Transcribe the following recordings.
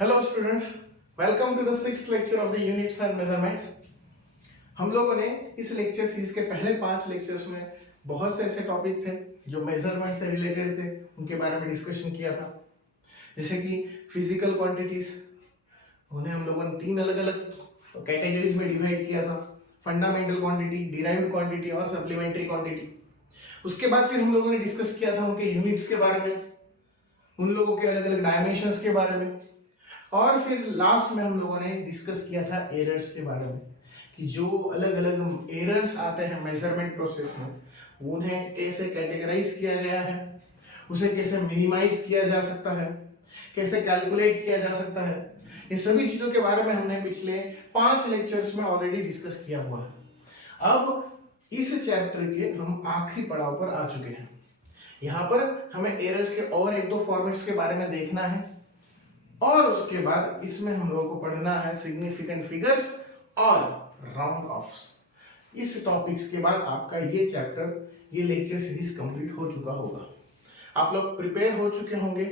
Hello students, welcome to the sixth lecture of the units and measurements. हम लोगों ने इस लेक्चर सीरीज के पहले 5 लेक्चर्स में बहुत से ऐसे टॉपिक थे जो मेजरमेंट से रिलेटेड थे, उनके बारे में डिस्कशन किया था। जैसे कि फिजिकल क्वांटिटीज, उन्हें हम लोगों ने 3 अलग अलग कैटेगरीज में डिवाइड किया था: फंडामेंटल क्वांटिटी, डिराइव्ड क्वांटिटी और सप्लीमेंट्री क्वांटिटी। उसके बाद फिर हम लोगों ने डिस्कस किया था उनके यूनिट्स के बारे में, उन लोगों के अलग अलग डायमेंशंस के बारे में, और फिर लास्ट में हम लोगों ने डिस्कस किया था एरर्स के बारे में कि जो अलग अलग एरर्स आते हैं मेजरमेंट प्रोसेस में उन्हें कैसे कैटेगराइज किया गया है, उसे कैसे मिनिमाइज किया जा सकता है, कैसे कैलकुलेट किया जा सकता है। ये सभी चीजों के बारे में हमने पिछले 5 लेक्चर्स में ऑलरेडी डिस्कस किया हुआ है। अब इस चैप्टर के हम आखिरी पड़ाव पर आ चुके हैं। यहाँ पर हमें एरर्स के और एक दो फॉर्मेट्स के बारे में देखना है और उसके बाद इसमें हम लोगों को पढ़ना है सिग्निफिकेंट फिगर्स और राउंड ऑफ्स। इस टॉपिक्स के बाद आपका ये चैप्टर, ये लेक्चर सीरीज कंप्लीट हो चुका होगा। आप लोग प्रिपेयर हो चुके होंगे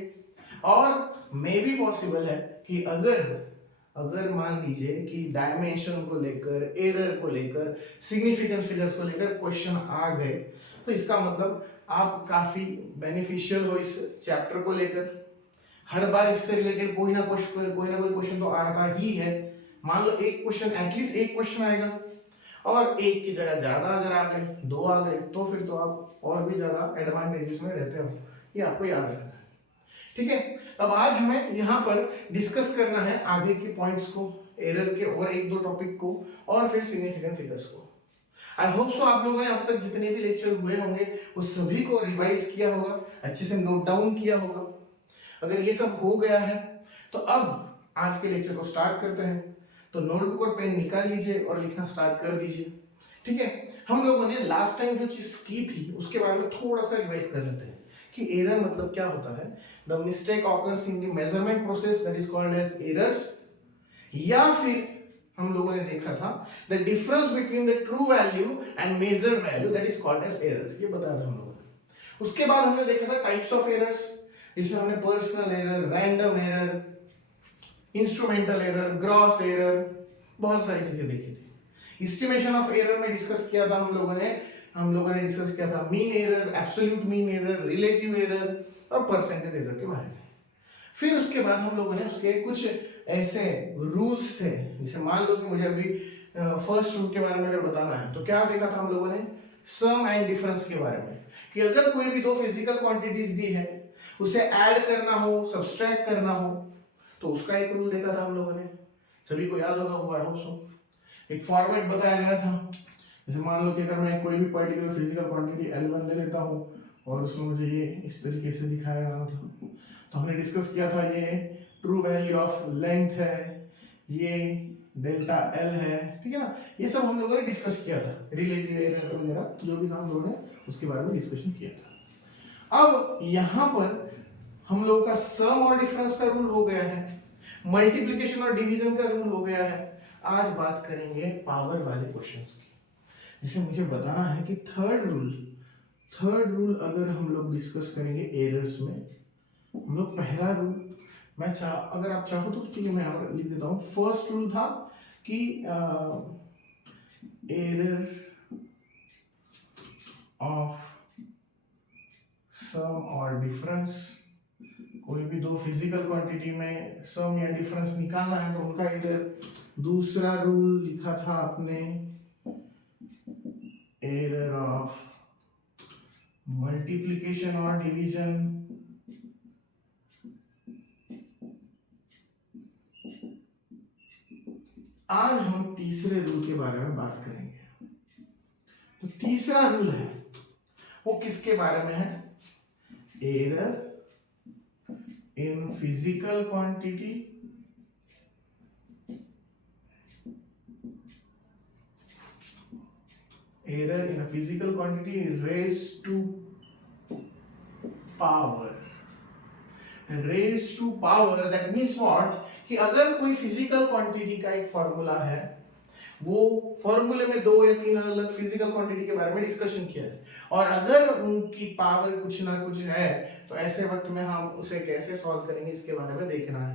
और मे भी पॉसिबल है कि अगर मान लीजिए कि डायमेंशन को लेकर, एरर को लेकर, सिग्निफिकेंट फिगर्स को लेकर क्वेश्चन आ गए तो इसका मतलब आप काफी बेनिफिशियल हो इस चैप्टर को लेकर। हर बार इससे रिलेटेड कोई ना कोई क्वेश्चन तो आता ही है। मान लो एक क्वेश्चन, एटलीस्ट एक क्वेश्चन आएगा और एक की जगह ज्यादा अगर आ गए, 2 आ गए, तो फिर तो आप और भी ज्यादा एडवांटेजेस में रहते हो। ये आपको याद रखना है, ठीक है। अब आज हमें यहाँ पर डिस्कस करना है आगे के पॉइंट्स को, एरर के और एक दो टॉपिक को, और फिर सिग्निफिकेंट फिगर्स को। आई होप सो आप लोगों ने अब तक जितने भी लेक्चर हुए होंगे वो सभी को रिवाइज किया होगा, अच्छे से नोट डाउन किया होगा। अगर ये सब हो गया है तो अब आज के लेक्चर को स्टार्ट करते हैं। तो नोटबुक और पेन निकाल लीजिए और लिखना स्टार्ट कर दीजिए, ठीक है। हम लोगों ने लास्ट टाइम जो चीज की थी उसके बारे में थोड़ा सा रिवाइज कर लेते हैं कि एरर मतलब क्या होता है। The mistake occurs in the measurement process that is called as errors, या फिर हम लोगों ने देखा था the difference between the true value and measured value that is called as error, ये बताया था हम लोगों ने। उसके बाद हमने देखा था टाइप्स ऑफ एरर्स, इसमें हमने personal error, random error, instrumental error, gross error, बहुत सारी चीजें देखी थी। एस्टिमेशन ऑफ एरर में डिस्कस किया था हम लोगों ने डिस्कस किया था mean error, absolute mean error, relative error और परसेंटेज एरर के बारे में। फिर उसके बाद हम लोगों ने उसके कुछ ऐसे रूल्स थे, जैसे मान लो कि मुझे अभी फर्स्ट रूल के बारे में अगर बताना है तो क्या देखा था हम लोगों ने, सम एंड डिफरेंस के बारे में, कि अगर कोई भी दो फिजिकल क्वांटिटीज दी है उसे ऐड करना हो, सब्सट्रैक्ट करना हो, तो उसका एक रूल देखा था हम लोगों ने। सभी को याद होगा, आई होप सो। एक फॉर्मेट बताया गया था, जैसे मान लो कि अगर मैं कोई भी पर्टिकुलर फिजिकल क्वांटिटी L1 ले लेता हूँ और उसमें मुझे ये इस तरीके से दिखाया जाना था, तो हमने डिस्कस किया था ये ट्रू वैल्यू ऑफ लेंथ है, ये डेल्टा L है, ठीक है ना। ये सब हम लोगों ने डिस्कस किया था, रिलेटिव एरर वगैरह जो भी था हम लोगों ने उसके बारे में डिस्कशन किया था। अब यहाँ पर हम लोगों का सम और डिफरेंस का रूल हो गया है, मल्टीप्लिकेशन और डिवीजन का रूल हो गया है। आज बात करेंगे पावर वाले क्वेश्चंस की, जिसे मुझे बताना है कि थर्ड रूल अगर हम लोग डिस्कस करेंगे एरर्स में, हम लोग पहला रूल, अगर आप चाहो तो ठीक है मैं यहाँ पर लिख देता हूँ। फर्स्ट रूल था कि एरर ऑफ सम और डिफरेंस, कोई भी दो फिजिकल क्वांटिटी में सम या डिफरेंस निकालना है तो उनका एरर। दूसरा रूल लिखा था आपने एरर ऑफ मल्टीप्लिकेशन और डिवीजन। आज हम तीसरे रूल के बारे में बात करेंगे। तो तीसरा रूल है वो किसके बारे में है, error in physical quantity error in a physical quantity raised to power that means what, कि अगर कोई फिजिकल क्वांटिटी का एक फॉर्मूला है, वो फॉर्मूले में 2 या 3 अलग फिजिकल क्वांटिटी के बारे में डिस्कशन किया है, और अगर उनकी पावर कुछ ना कुछ है तो ऐसे वक्त में हम उसे कैसे सॉल्व करेंगे इसके बारे में देखना है।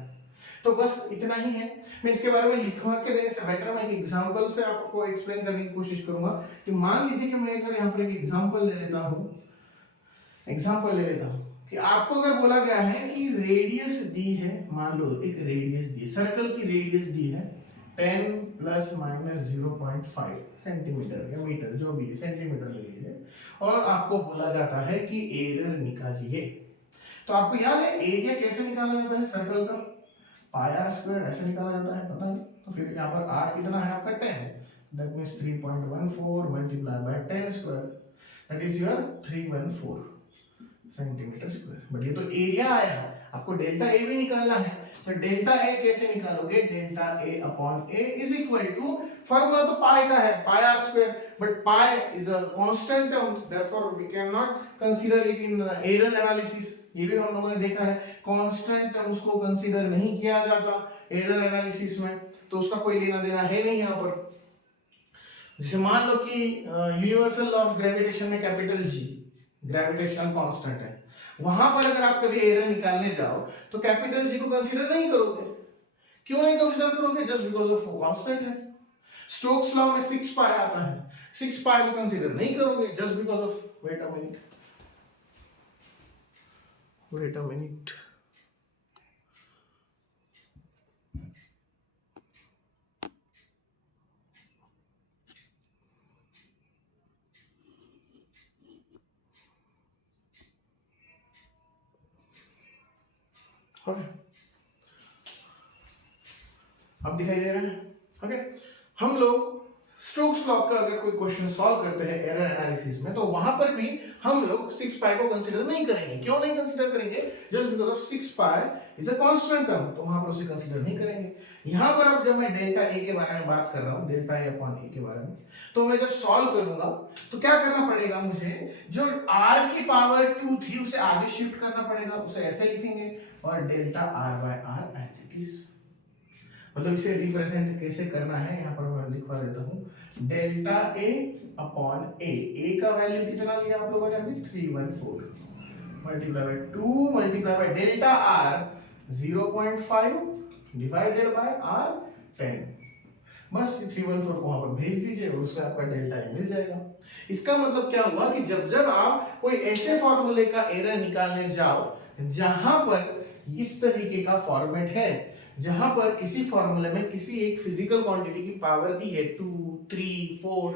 तो बस इतना ही है। मैं इसके बारे में लिखवा के देने से बेटर मैं एक एग्जांपल से आपको एक्सप्लेन करने की कोशिश करूंगा कि मान लीजिए कि मैं अगर यहाँ पर एक एग्जांपल ले लेता हूँ कि आपको अगर बोला गया है कि रेडियस दी है, मान लो एक रेडियस दी, सर्कल की रेडियस दी है 10 प्लस माइनस 0.5 सेंटीमीटर या मीटर जो भी है, सेंटीमीटर ले लीजिए, और आपको बोला जाता है कि एरिया निकालिए। तो आपको याद है एरिया कैसे निकाला जाता है सर्कल का? पाई आर स्क्वायर ऐसे निकाला जाता है, पता नहीं? तो फिर यहाँ पर आर कितना है आपका 10, that means 3.14 multiply by 10 square, that is your 314 centimetre square. But ये तो एरिया आया, आपको डेल्टा ए भी निकालना है। तो डेल्टा ए कैसे निकालोगे? Delta A upon A is equal to, formula तो पाई का है, pi R square, but pi is a constant term, therefore we can not consider it in error analysis. ये भी हम लोगों ने देखा है, कांस्टेंट टर्म्स को कंसीडर नहीं किया जाता एरर एनालिसिस में, तो उसका कोई लेना देना है नहीं यहाँ पर। जैसे मान लो कि यूनिवर्सल लॉ ऑफ ग्रेविटेशन में कैपिटल जी ग्रेविटेशनल कांस्टेंट है, वहां पर अगर आप कभी एरर निकालने जाओ तो कैपिटल जी को कंसीडर नहीं करोगे। क्यों नहीं कंसीडर करोगे? जस्ट बिकॉज ऑफ कांस्टेंट है। स्टोक्स लॉ में 6 पाई आता है, 6 पाई को कंसीडर नहीं करोगे just because of, wait a minute, okay, अब दिखाई दे रहा है? ओके, हम लोग स्टोक्स लॉ का अगर कोई क्वेश्चन सॉल्व करते हैं एरर एनालिसिस में, तो वहां पर भी हम लोग 6 पाई को कंसीडर नहीं करेंगे। क्यों नहीं कंसीडर करेंगे? Just because of 6 pi is a constant term, तो वहां पर उसे कंसीडर नहीं करेंगे। यहां पर अब जब मैं डेल्टा ए के बारे में बात कर रहा हूं, डेल्टा ए अपॉन ए के बारे में, तो मैं जब सॉल्व करूंगा तो क्या करना पड़ेगा मुझे? जो r की पावर 2 थी उसे आगे शिफ्ट करना पड़ेगा, उसे ऐसे लिखेंगे, और delta r by r as it is. मतलब इसे रिप्रेजेंट कैसे करना है यहाँ पर मैं लिखवा देता हूँ, डेल्टा ए अपॉन ए का वैल्यू कितना लिया आप लोगों ने अभी? 314 multiply by 2 multiply by delta R 0.5 divided by R 10। बस 314 को वहां पर भेज दीजिए और उससे आपका डेल्टा ए मिल जाएगा। इसका मतलब क्या हुआ कि जब जब आप कोई ऐसे फॉर्मूले का एरर निकालने जाओ जहां पर इस तरीके का फॉर्मेट है, जहां पर किसी फॉर्मूले में किसी एक फिजिकल क्वांटिटी की पावर दी है 2, 3, 4,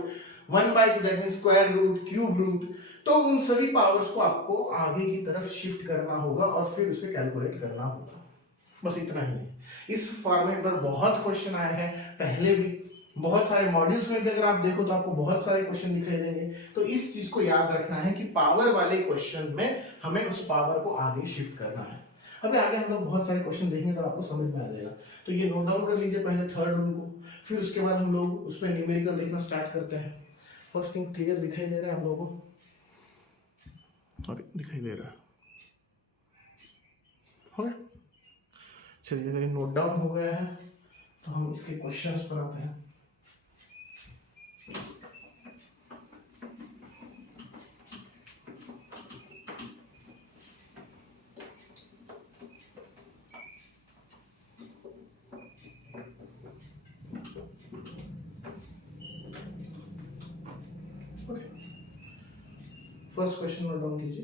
1/2 that means square root, cube root, तो उन सभी पावर्स को आपको आगे की तरफ शिफ्ट करना होगा और फिर उसे कैलकुलेट करना होगा। बस इतना ही है। इस फॉर्मेट पर बहुत क्वेश्चन आए हैं पहले भी, बहुत सारे मॉड्यूल्स में भी अगर आप देखो तो आपको बहुत सारे क्वेश्चन दिखाई देंगे। तो इस चीज को याद रखना है कि पावर वाले क्वेश्चन में हमें उस पावर को आगे शिफ्ट करना है। अभी आगे हम लोग बहुत सारे क्वेश्चन देखेंगे तो आपको समझ में आ जाएगा। तो ये नोट डाउन कर लीजिए पहले थर्ड रूल को, फिर उसके बाद हम लोग उस पर न्यूमेरिकल देखना स्टार्ट करते हैं। फर्स्ट थिंग क्लियर दिखाई दे रहा है हम लोगों को? ओके, दिखाई दे रहा है। ओके, चलिए अगर नोट डाउन हो गया है तो हम इसके क्वेश्चंस पर आते हैं। फर्स्ट क्वेश्चन नोट डाउन कीजिए।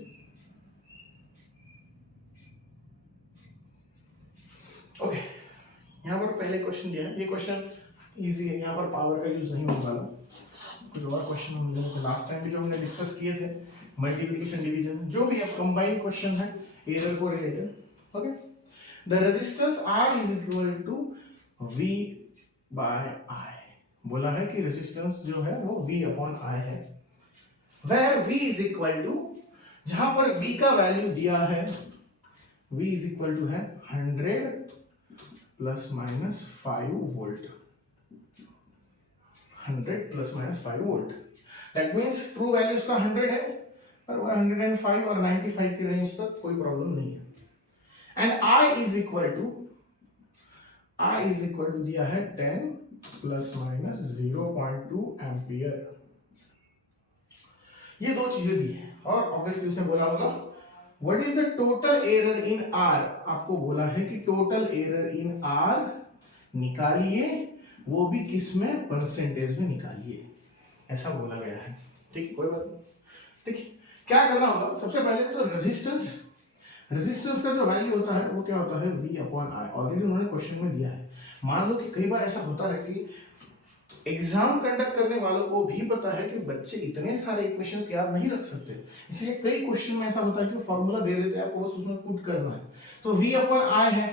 ओके, यहाँ पर पहले क्वेश्चन दिया है, ये क्वेश्चन इजी है, यहाँ पर पावर का यूज नहीं होने वाला। कुछ और क्वेश्चन हम लोग लास्ट टाइम भी जो हमने डिस्कस किए थे, मल्टीप्लिकेशन डिवीजन, जो भी अब कंबाइंड क्वेश्चन है एरर को related. Okay, the resistance R is equal to V by I। बोला है कि रेजिस्टेंस जो है वो V अपॉन I है, where V is equal to, जहां पर V का वैल्यू दिया है, V इज इक्वल टू है 100 plus minus 5 volt, 100 plus minus 5 volt. That means true value इसका 100 है, पर 105 और 95 की रेंज तक कोई प्रॉब्लम नहीं है। And I is equal to दिया है 10 प्लस माइनस 0.2 एम्पियर। ये दो चीजें दी है और ऑब्वियसली उसने बोला होगा what is the total error in are, आपको बोला है कि टोटल एरर इन आर निकालिए, वो भी किस में, परसेंटेज में निकालिए, ऐसा बोला गया है। ठीक, कोई बात नहीं। देखिए क्या करना होगा, सबसे पहले तो रेजिस्टेंस का जो वैल्यू होता है वो क्या होता है, V अपॉन I, ऑलरेडी उन्होंने क्वेश्चन में दिया है। मान लो कि कई बार ऐसा होता है कि एग्जाम कंडक्ट करने वालों को भी पता है कि बच्चे इतने सारे इक्वेशंस याद नहीं रख सकते, इसलिए कई क्वेश्चन में ऐसा होता है कि फॉर्मूला दे देते हैं, आपको बस उसमें पुट करना है। तो V अपॉन I है,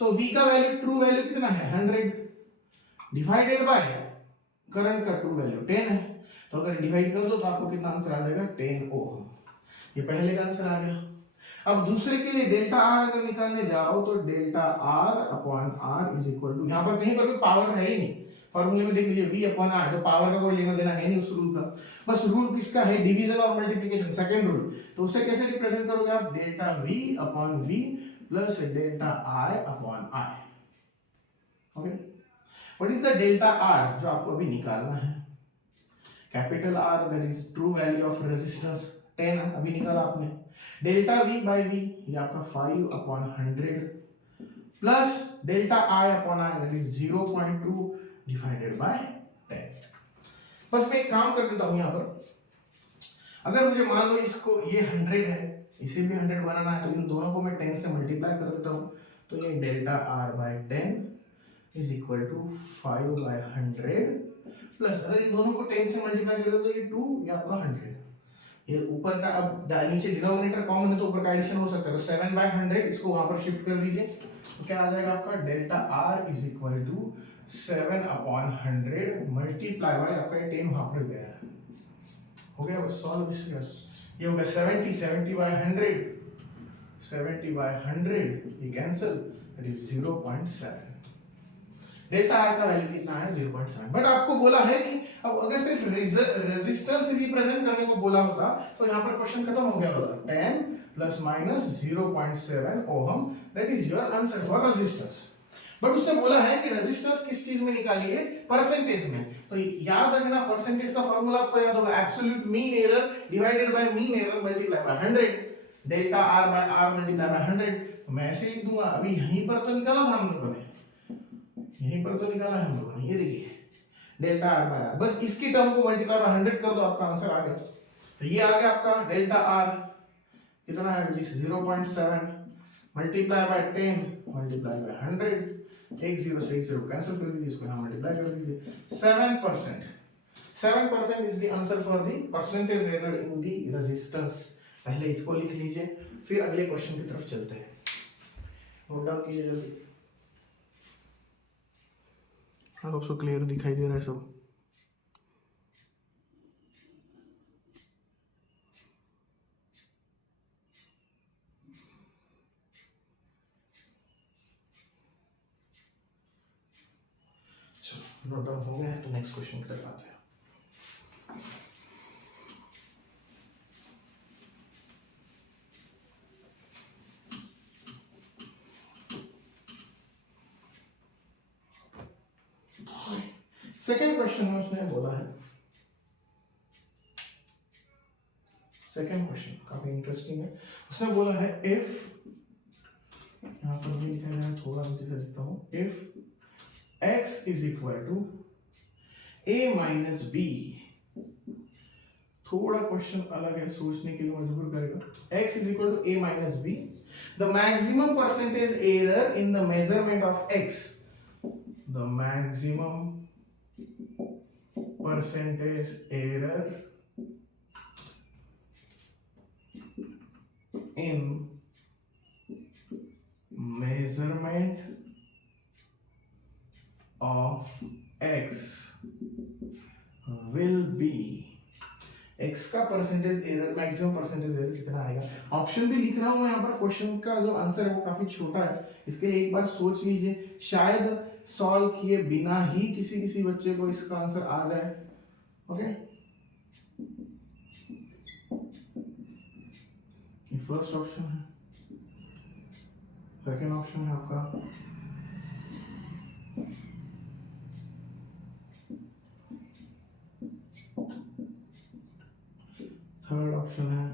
तो V का वैल्यू, ट्रू वैल्यू कितना है 100, डिवाइडेड बाय करंट का ट्रू वैल्यू 10 है, तो अगर डिवाइड कर दो तो आपको कितना आंसर आ जाएगा, 10 ओम। ये पहले का आंसर आ गया। अब दूसरे के लिए डेल्टा आर अगर निकालने जाओ तो delta R upon R is equal to, यहां पर कहीं पर भी पावर है ही नहीं, फॉर्मूले में देख लीजिए V अपॉन आर, तो पावर का कोई लेना देना है नहीं उस रूल का, बस रूल किसका है, डिवीजन और मल्टीप्लिकेशन, सेकंड रूल। तो उसे कैसे रिप्रेजेंट करोगे आप, delta V upon V plus delta I upon I। Okay, what is the delta R जो आपको अभी निकालना है, capital R that is true value of resistance 10 अभी निकाला आपने, डेल्टा V बाय V ये आपका 5 upon 100 plus delta I upon I that is 0.2 divided by 10। बस मैं एक काम कर देता हूं यहां पर, अगर मुझे मान लो इसको ये 100 है, इसे भी 100 बनाना है, तो इन दोनों को मैं 10 से मल्टीप्लाई कर देता हूं, तो ये delta R by 10 is equal to 5 by 100 plus, अगर इन दोनों को 10 से मल्टीप्लाई कर दो तो ये 2, ये आपका 100, ये ऊपर का, अब नीचे डिनोमिनेटर कॉमन है तो ऊपर का एडिशन हो सकता है, तो 7 बाय 100 इसको वहां पर शिफ्ट कर दीजिए, तो क्या आ जाएगा आपका, delta R is equal to 7 upon 100 multiply by आपका 10 वहां पर गया है, हो गया, बस सॉल्व इसके, ये हो गया 70 बाय 100, 70 बाय 100 ये cancel, that is 0.7, delta R का वैल्यू कितना है 0.7। बट आपको बोला है कि अब अगर सिर्फ रेजिस्टेंस रिप्रेजेंट करने को बोला होता तो यहां पर क्वेश्चन खत्म हो गया होता, 10 plus minus 0.7 ohm, that is your answer for resistance. But उसने बोला है कि रेजिस्टेंस किस चीज में निकालिए, परसेंटेज में, तो याद रखना परसेंटेज का फॉर्मूला आपको याद होगा, absolute mean error divided by mean error multiply by 100, delta R by R multiply by 100, तो मैं ऐसे लिख दूंगा, अभी यहीं पर तो निकाला था हम लोगों ने, यहीं पर तो निकाला है हम लोगों ने, ये देखिए डेल्टा आर बाय आर, बस इसकी टर्म को मल्टीप्लाई बाय 100 कर दो, आपका आंसर आ गया। तो ये आ गया आपका डेल्टा आर कितना है, जी 0.7 मल्टीप्लाई बाय 10 मल्टीप्लाई बाय 100, एक जीरो से एक जीरो कैंसिल कर दीजिए, इसको यहां मल्टीप्लाई कर दीजिए, 7%, 7% is the answer for the percentage error in the resistance. पहले इसको लिख लीजिए, फिर अगले क्वेश्चन की तरफ चलते हैं, नोट डाउन कीजिए जल्दी। हाँ, आपको क्लियर दिखाई दे रहा है सब? चलो नोट डाउन हो गया है, तो नेक्स्ट क्वेश्चन की तरफ आते हैं। सेकेंड क्वेश्चन में उसने बोला है, सेकेंड क्वेश्चन काफी इंटरेस्टिंग है, उसने बोला है इफ, यहाँ पर भी लिखा है, थोड़ा नीचे से लिखता हूँ, if x is equal to a minus b, थोड़ा क्वेश्चन अलग है, सोचने के लिए मजबूर करेगा, x is equal to a minus b, the maximum percentage error in the measurement of x, the maximum percentage error in measurement of x will be, x का percentage error, maximum percentage error कितना आएगा। Option भी लिख रहा हूं मैं यहाँ पर, क्वेश्चन का जो आंसर है वो काफी छोटा है, इसके लिए एक बार सोच लीजिए, शायद सॉल्व किए बिना ही किसी किसी बच्चे को इसका आंसर आ जाए। ओके, ये फर्स्ट ऑप्शन है, सेकेंड ऑप्शन है आपका, थर्ड ऑप्शन है,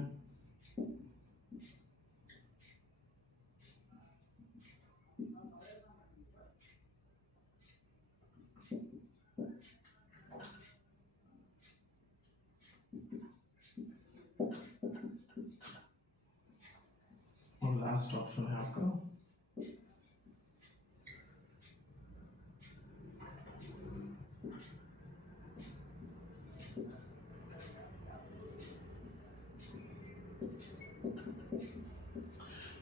लास्ट ऑप्शन है आपका।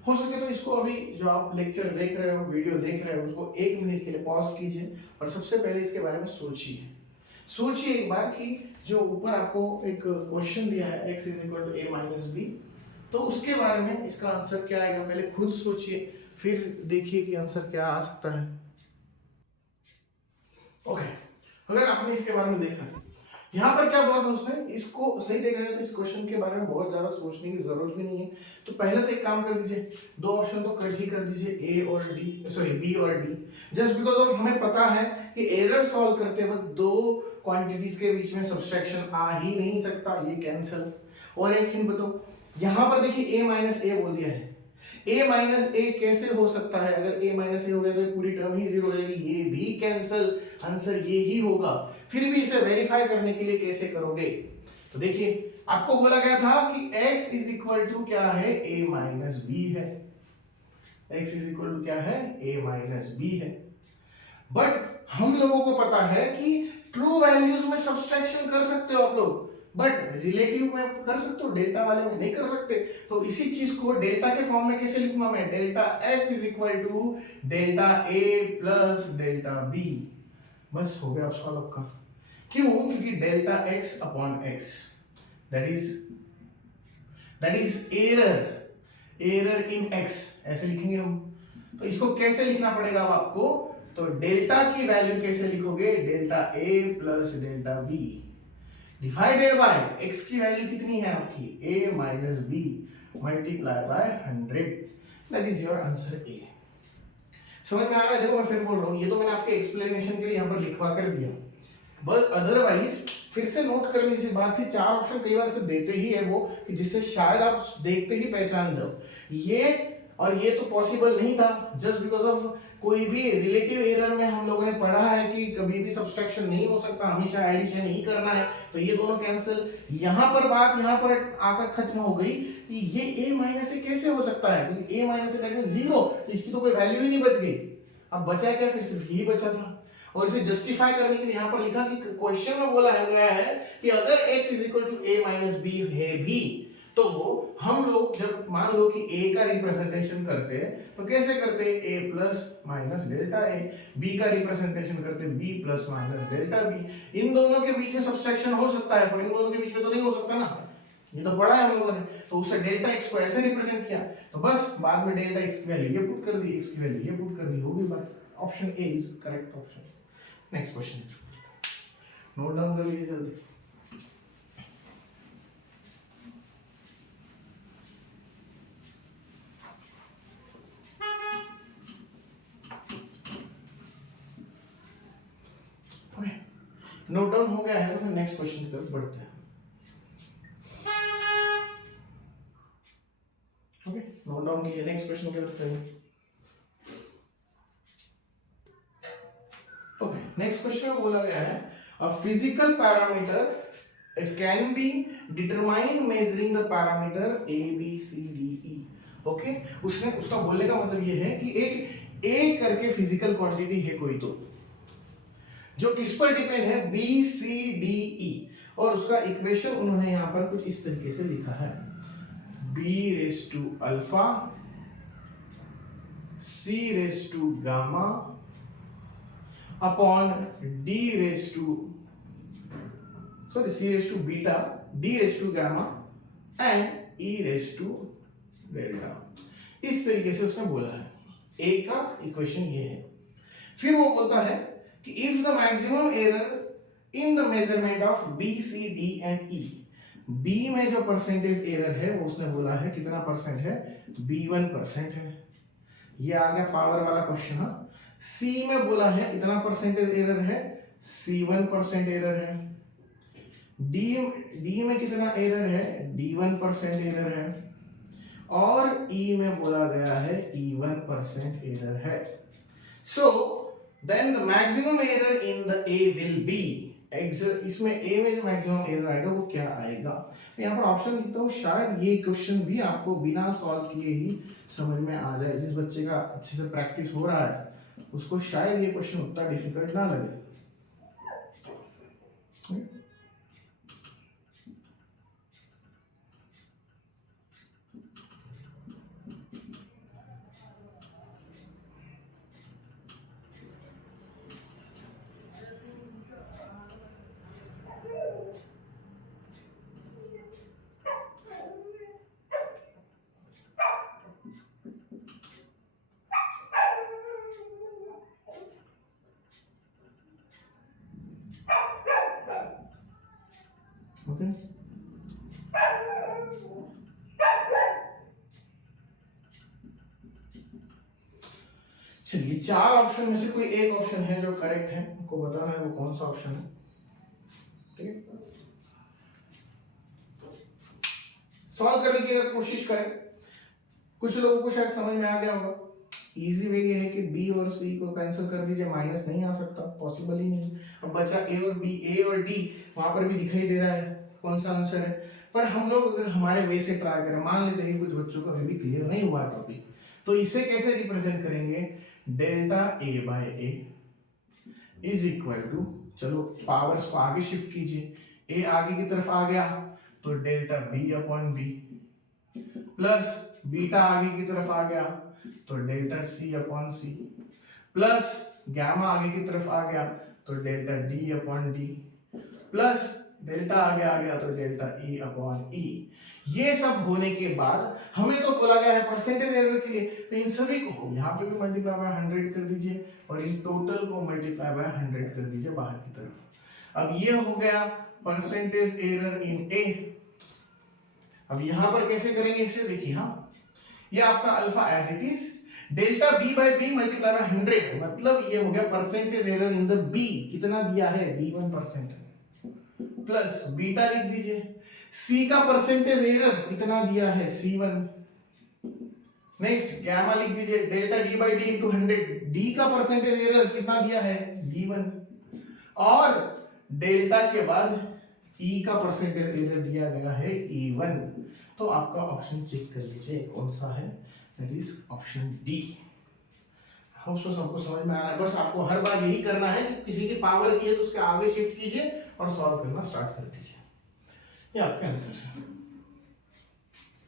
हो सके तो इसको अभी जो आप लेक्चर देख रहे हो, वीडियो देख रहे हो, उसको 1 मिनट के लिए पॉज कीजिए और सबसे पहले इसके बारे में सोचिए एक बार कि जो ऊपर आपको एक क्वेश्चन दिया है x = a - b, तो उसके बारे में इसका आंसर क्या आएगा पहले खुद सोचिए, फिर देखिए कि आंसर क्या आ सकता है। ओके, अगर आपने इसके बारे में देखा, यहाँ पर क्या बोला था उसने, इसको सही देखा जाए तो इस क्वेश्चन के बारे में बहुत ज्यादा सोचने की जरूरत भी नहीं है। तो पहले तो एक काम कर दीजिए, 2 ऑप्शन तो कट ही कर दीजिए, बी और डी, जस्ट बिकॉज ऑफ हमें पता है कि एरर सॉल्व करते वक्त 2 क्वांटिटीज के बीच में सब्सट्रैक्शन आ ही नहीं सकता, ये कैंसिल। और एक हिंट बताओ, यहाँ पर देखिए a - a बोल दिया है, a - a कैसे हो सकता है? अगर a - a हो गया तो ये पूरी टर्म ही 0 हो जाएगी, ये भी कैंसिल, आंसर ये ही होगा। फिर भी इसे वेरीफाई करने के लिए कैसे करोगे? तो देखिए, आपको बोला गया था कि x = क्या है, a - b है, x = क्या है, a - b है। बट हम लोगों को पता है कि ट्रू वैल्यूज में सब्सट्रैक्शन कर सकते हो आप लोग, बट रिलेटिव में कर सकते हो, डेल्टा वाले में नहीं कर सकते। तो इसी चीज को डेल्टा के फॉर्म में कैसे लिखूंगा मैं, delta x = delta a plus delta b, बस हो गया सॉल्व आपका। क्यों? क्योंकि delta x upon x that is error in x, ऐसे लिखेंगे हम। तो इसको कैसे लिखना पड़ेगा अब आपको, तो डेल्टा की वैल्यू कैसे लिखोगे, delta a plus delta b divided by x की वैल्यू कितनी है आपकी, a - b multiply by 100, that is your answer a। समझ में आ रहा है? देखो मैं फिर बोल रहा हूँ, ये तो मैंने आपके एक्सप्लेनेशन के लिए यहाँ पर लिखवा कर दिया, बस अदरवाइज फिर से नोट करने की बात थी। 4 ऑप्शन कई बार से देते ही है वो, कि जिससे शायद आप देखते ही पहचान जाओ, ये और ये तो पॉसिबल नहीं था, जस्ट बिकॉज ऑफ कोई भी रिलेटिव एरर में हम लोगों ने पढ़ा है कि कभी भी सब्सट्रैक्शन नहीं हो सकता, हमेशा एडिशन ही करना है, तो ये दोनों कैंसिल। यहाँ पर बात यहाँ पर आकर खत्म हो गई कि ये a - a कैसे हो सकता है, क्योंकि a - a दैट मींस 0, इसकी तो कोई वैल्यू ही नहीं बच गई। अब बचा क्या, फिर सिर्फ यही बचा था। और इसे जस्टिफाई करने के लिए यहाँ पर लिखा कि क्वेश्चन में बोला गया है कि अगर x = a - b है भी, तो हम लोग जब मान लो कि a का रिप्रेजेंटेशन करते हैं तो कैसे करते हैं, a plus delta a, b का रिप्रेजेंटेशन करते हैं b प्लस डेल्टा b। इन दोनों के बीच में सब्सट्रैक्शन हो सकता है, पर इन दोनों के बीच में तो नहीं हो सकता ना, ये तो पढ़ा है हम लोगों ने। तो उससे डेल्टा x को ऐसे रिप्रेजेंट किया, तो बस बाद में डेल्टा x की वैल्यू ये पुट कर दी, x की वैल्यू ये पुट कर दी, होगी बात। Option A is correct option. Next question note down कर लीजिए जल्दी। नोट डाउन हो गया है तो फिर नेक्स्ट क्वेश्चन की तरफ बढ़ते हैं। ओके, नोट डाउन कीजिए, नेक्स्ट क्वेश्चन की तरफ चलिए। ओके, नेक्स्ट क्वेश्चन में बोला गया है a physical parameter can be determined measuring the parameter a b c d e। Okay, उसका बोलने का मतलब ये है कि एक a करके फिजिकल क्वांटिटी है कोई, तो जो किस पर डिपेंड है, बी सी डी ई, और उसका इक्वेशन उन्होंने यहां पर कुछ इस तरीके से लिखा है, b⁴α c⁻γ upon c⁻β d⁻γ and e⁻δ। इस तरीके से उसने बोला है, ए का इक्वेशन ये है। फिर वो बोलता है कि if the maximum error in the measurement of B, C, D and E, B में जो परसेंटेज एरर है वो उसने बोला है कितना परसेंट है, B1% है, ये आ गया पावर वाला क्वेश्चन। C में बोला है कितना परसेंटेज एरर है, C1% एरर है। D में कितना एरर है, D1% एरर है, और E में बोला गया है E1% एरर है। So then the maximum error in the A will be, इसमें ए में जो मैक्सिमम एरर आएगा वो क्या आएगा। यहाँ पर ऑप्शन लिखता हूँ, शायद ये क्वेश्चन भी आपको बिना सॉल्व किए ही समझ में आ जाए। जिस बच्चे का अच्छे से प्रैक्टिस हो रहा है उसको शायद ये क्वेश्चन उतना डिफिकल्ट ना लगे। ओके, चलिए 4 ऑप्शन में से कोई एक ऑप्शन है जो करेक्ट है, आपको बताना है वो कौन सा ऑप्शन है। ठीक है, सॉल्व करने की अगर कोशिश करें, कुछ लोगों को शायद समझ में आ गया होगा। इजी वे ये है कि बी और सी को कैंसिल कर दीजिए, माइनस नहीं आ सकता, पॉसिबल ही नहीं। अब बचा ए और बी, ए और डी वहां पर भी दिखाई दे रहा है कौन सा आंसर है। पर हम लोग अगर हमारे वे से ट्राई करें, मान लेते हैं कुछ बच्चों को अभी भी क्लियर नहीं हुआ टॉपिक, तो इसे कैसे रिप्रेजेंट करेंगे, delta a by a is equal to, चलो पावर्स को आगे शिफ्ट कीजिए, ए आगे की तरफ आ गया तो delta b upon b, plus beta आगे की तरफ आ गया तो delta c upon c, plus gamma आगे की तरफ आ गया तो delta d upon d, plus delta आगे आ गया तो डेल्टा ई अपॉन ई। ये सब होने के बाद हमें तो बोला गया है परसेंटेज एरर के लिए, तो इन सभी को यहाँ पे भी मल्टीप्लाई बाय 100 कर दीजिए और इन टोटल को मल्टीप्लाई बाय 100 कर दीजिए बाहर की तरफ। अब ये हो गया परसेंटेज एरर इन ए। अब यहां पर कैसे करेंगे इसे देखिए, हाँ ये आपका alpha as it is, delta b by b multiply by 100, मतलब ये हो गया percentage error in the b, कितना दिया है b1%, प्लस बीटा लिख दीजिए, सी का परसेंटेज एरर कितना दिया है c1, नेक्स्ट गैमा लिख दीजिए, delta D by D into 100, D का परसेंटेज एरर कितना दिया है b1, और डेल्टा के बाद ई का परसेंटेज एरर दिया गया है e1। तो आपका ऑप्शन चेक कर लीजिए कौन सा है, that is option D. Hope so सबको समझ में आ रहा है। बस आपको हर बार यही करना है कि किसी की पावर की है तो उसके आगे शिफ्ट कीजिए और सॉल्व करना स्टार्ट कर दीजिए। ये आपका आंसर है,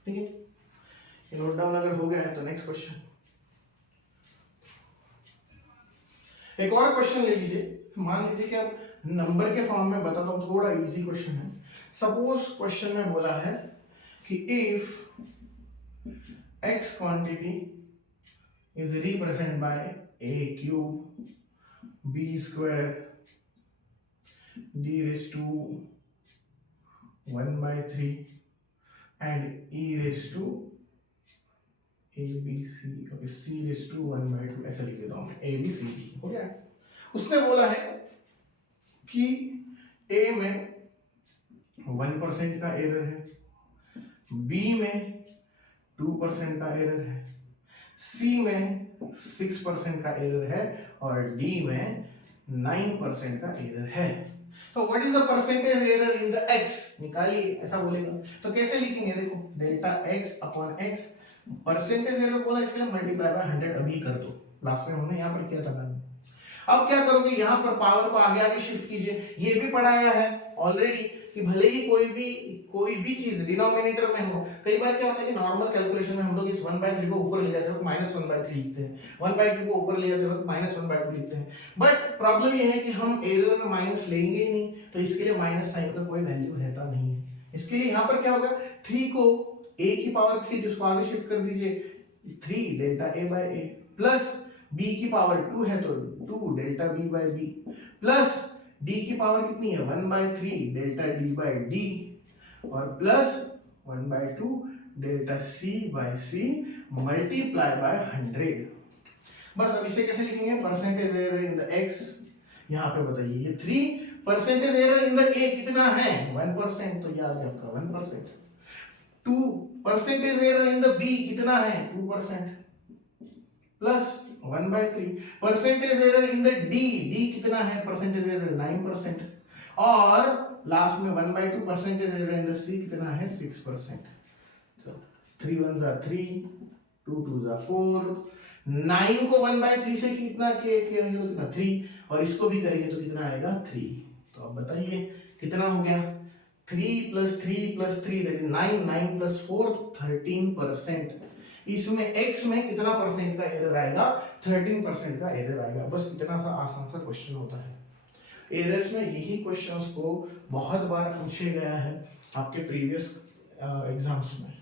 ठीक है। ये नोट डाउन अगर हो गया है तो नेक्स्ट क्वेश्चन, एक और क्वेश्चन ले लीजिए। मान लीजिए कि अब नंबर के फॉर्म में बताता हूं, थोड़ा इजी क्वेश्चन है। सपोज क्वेश्चन में बोला है कि if x quantity is represent by a cube b square d raise to 1/3 and e raise to a b c, okay c raise to 1/2, ऐसा लिख देता हूं मैं, a b c d हो गया। उसने बोला है कि a में 1% का एरर है, b में 2% का एरर है, c में 6% का एरर है और d में 9% का एरर है। तो what is the percentage error in the x, निकालिए, ऐसा बोलेगा। तो कैसे लिखेंगे, देखो delta x upon x, percentage error बोला इसके लिए मल्टीप्लाई बाय 100 अभी कर दो, लास्ट में हमने यहाँ पर किया था। अब क्या करोगे, यहाँ पर पावर को आगे आगे शिफ्ट कीजिए। ये भी पढ़ाया है ऑलरेडी कि भले ही कोई भी चीज डिनोमिनेटर में हो, कई बार क्या होता है कि नॉर्मल कैलकुलेशन में हम लोग इस 1/3 को ऊपर ले जाते हैं, -1/3 लिखते हैं, 1/2 को ऊपर ले जाते हैं, -1/2 लिखते हैं। बट प्रॉब्लम ये है कि हम एरर में माइनस लेंगे ही नहीं, तो इसके लिए माइनस साइन का कोई वैल्यू रहता नहीं है। इसके लिए यहाँ पर क्या होगा, 3 को a की पावर 3 जिसको आगे शिफ्ट कर दीजिए, 3 delta a by a, plus b की पावर 2 है तो 2 delta b by b, plus d की पावर कितनी है 1/3 डेल्टा d बाय d, और plus 1/2 delta c by c multiply by 100। बस अब इसे कैसे लिखेंगे, percentage error in the x, यहाँ पे बताइए ये 3, percentage error in the a कितना है 1%, तो ये आ गया आपका 1%। 2 percentage error in the b कितना है 2%, plus 1/3 percentage error in the d, d कितना है परसेंटेज एरर 9%, और लास्ट में 1/2 परसेंटेज एरर इन द सी कितना है 6%। तो 3 1 जा 3, 2 2 जा 4, 9 को 1/3 से कितना करेंगे तो कितना 3, और इसको भी करेंगे तो कितना आएगा 3। तो अब बताइए कितना हो गया 3 + 3 + 3 दैट इज 9, 9 + 4 13%। इसमें x में कितना परसेंट का एरर आएगा 13% का एरर आएगा। बस इतना सा आसान सा क्वेश्चन होता है। एरर्स में यही क्वेश्चंस को बहुत बार पूछे गया है आपके प्रीवियस एग्जाम्स में।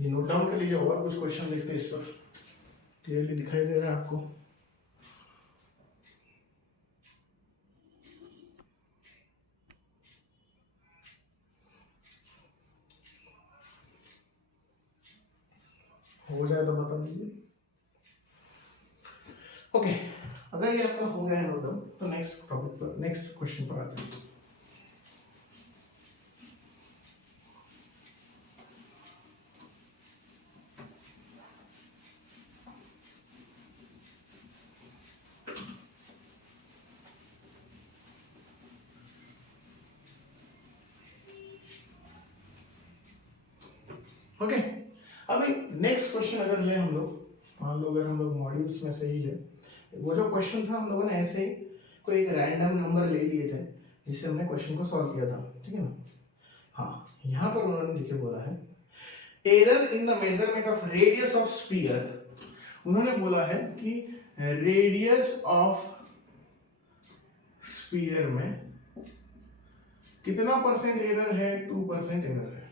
ये नोट डाउन कर लीजिए, और कुछ क्वेश्चन देखते हैं इस पर। क्लियरली दिखाई दे रहा है आपको? हो जाए तो बता दीजिए। ओके, अगर ये आपका हो गया है नोट डाउन तो नेक्स्ट टॉपिक पर, नेक्स्ट क्वेश्चन पर आते हैं। ओके, अभी नेक्स्ट क्वेश्चन अगर ले हम लोग, मान लो अगर हम लोग मॉड्यूल्स में से ही ले, वो जो क्वेश्चन था हम लोगों ने ऐसे ही कोई एक रैंडम नंबर ले लिए थे जिससे हमने क्वेश्चन को सॉल्व किया था, ठीक है ना। हाँ, यहाँ पर उन्होंने लिखे बोला है error in the measurement of radius of sphere. उन्होंने बोला है कि रेडियस ऑफ स्फीयर में कितना परसेंट एरर है 2% एरर है,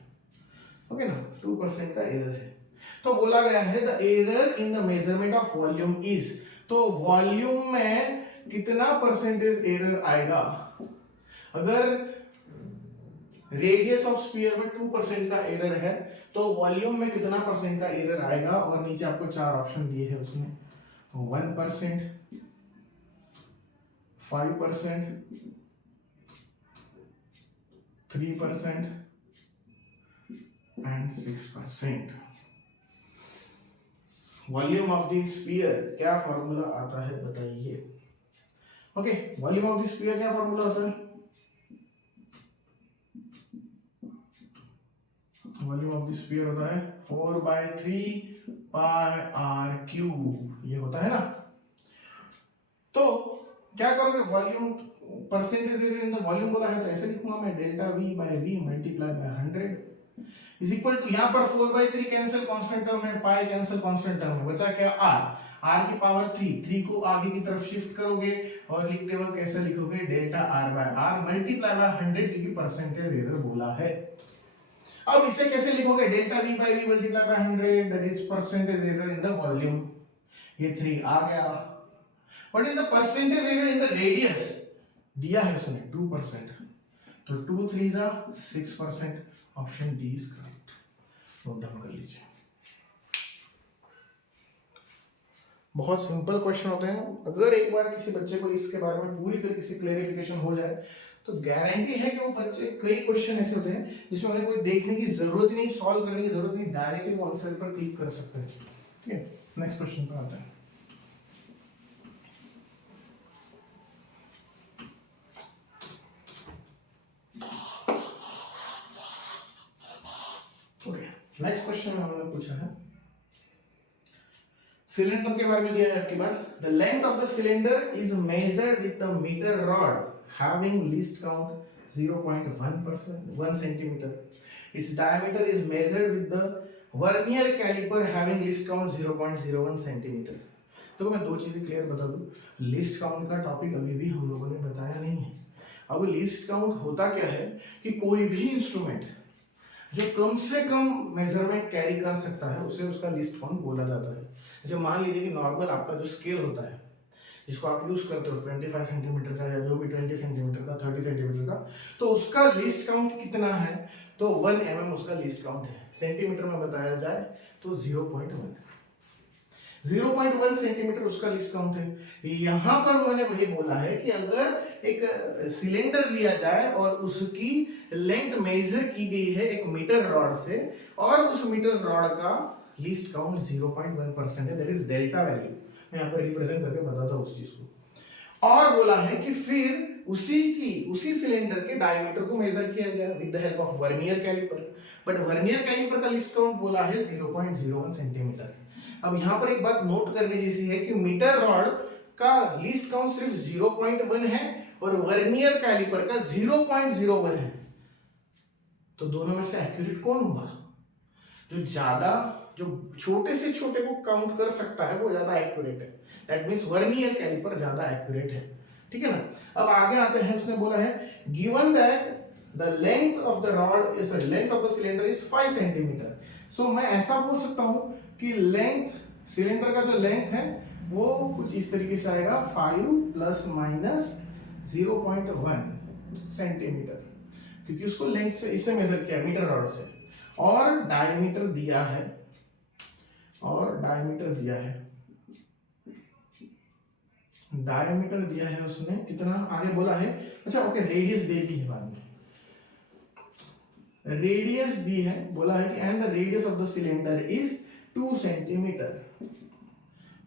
ओके ना, 2% का एरर है। तो बोला गया है the error in the measurement of volume is, तो वॉल्यूम में कितना परसेंटेज एरर आएगा। अगर रेडियस ऑफ स्फीयर में 2% का एरर है तो वॉल्यूम में कितना परसेंट का एरर आएगा। और नीचे आपको 4 ऑप्शन दिए हैं उसमें, 1%, 5%, 3% and 6%। Volume of the sphere क्या फॉर्मूला आता है बताइए। Okay, volume of the sphere क्या फॉर्मूला होता है? वॉल्यूम ऑफ द स्फीयर होता है 4/3 πr³, ये होता है ना। तो क्या करोगे, volume percentage error in the volume बोला है तो ऐसे लिखूंगा मैं, delta V by V multiply by 100 is equal to, यहाँ पर 4/3 कैंसिल, कांस्टेंट टर्म है, पाई कैंसिल, कांस्टेंट टर्म है, बचा क्या r की पावर 3 को आगे की तरफ शिफ्ट करोगे और लिखते वक्त कैसे लिखोगे, delta r by r multiply by 100 क्योंकि परसेंटेज एरर बोला है। अब इसे कैसे लिखोगे, delta V by V multiply by 100 that is percentage error in the volume, ये 3 आ गया। What is the percentage error in the radius, दिया है उसने 2%, तो 2 3 जा 6%, option D is correct. Note down कर लीजिए। बहुत सिंपल क्वेश्चन होते हैं। अगर एक बार किसी बच्चे को इसके बारे में पूरी तरीके से क्लेरिफिकेशन हो जाए तो गारंटी है कि वो बच्चे, कई क्वेश्चन ऐसे होते हैं जिसमें उन्हें कोई देखने की जरूरत ही नहीं, सॉल्व करने की जरूरत नहीं, डायरेक्टली वो आंसर पर क्लिक कर सकते हैं। ठीक है, नेक्स्ट क्वेश्चन पर आते हैं। नेक्स्ट क्वेश्चन में हमने पूछा है सिलेंडर के बारे में, दिया है आपकी बार, the length of the cylinder is measured with the metre rod having least count 0.1 centimetre, its diameter is measured with the vernier calliper having least count 0.01 centimetre. तो मैं दो चीजें क्लियर बता दूं, लिस्ट काउंट का टॉपिक अभी भी हम लोगों ने बताया नहीं है। अब लिस्ट काउंट होता क्या है कि कोई भी इंस्ट्रूमेंट जो कम से कम मेजरमेंट कैरी कर सकता है उसे उसका लिस्ट काउंट बोला जाता है। जैसे मान लीजिए कि नॉर्मल आपका जो स्केल होता है जिसको आप यूज करते हो 25 सेंटीमीटर का या जो भी 20 सेंटीमीटर का 30 सेंटीमीटर का, तो उसका लिस्ट काउंट कितना है, तो 1 mm उसका लिस्ट काउंट है। सेंटीमीटर में बताया जाए तो 0.1 सेंटीमीटर उसका लिस्ट काउंट है। यहां पर उन्होंने वही बोला है कि अगर एक सिलेंडर लिया जाए और उसकी लेंथ मेजर की गई है एक मीटर रॉड से और उस मीटर रॉड का लिस्ट काउंट 0.1% है, दैट इज डेल्टा वैल्यू। मैं यहाँ पर रिप्रेजेंट करके बताता हूँ उस चीज को। और बोला है कि फिर उसी सिलेंडर के डायमीटर को मेजर किया गया with the help of vernier calliper. But vernier calliper का लिस्ट काउंट बोला है 0.01 सेंटीमीटर। अब यहाँ पर एक बात नोट करने जैसी है कि मीटर रॉड का लिस्ट काउंट सिर्फ 0.1 है और वर्नियर कैलिपर का 0.01 है। तो दोनों में से एक्यूरेट कौन हुआ? जो छोटे से छोटे को काउंट कर सकता है वो ज्यादा एक्यूरेट है। दैट मींस वर्नियर कैलिपर ज्यादा एक्यूरेट है। ठीक है ना। अब आगे आते हैं, उसने बोला है given that the length of the rod is length of the cylinder is 5 centimetre. So मैं ऐसा बोल सकता हूं कि लेंथ, सिलेंडर का जो लेंथ है वो कुछ इस तरीके से आएगा 5 प्लस माइनस 0.1 सेंटीमीटर, क्योंकि उसको लेंथ से इससे मेजर किया मीटर रॉड से। और डायमीटर दिया है उसने कितना आगे बोला है। अच्छा ओके, रेडियस दे दी है बाद में, रेडियस दी है, बोला है कि and the radius of the cylinder is 2 centimetre.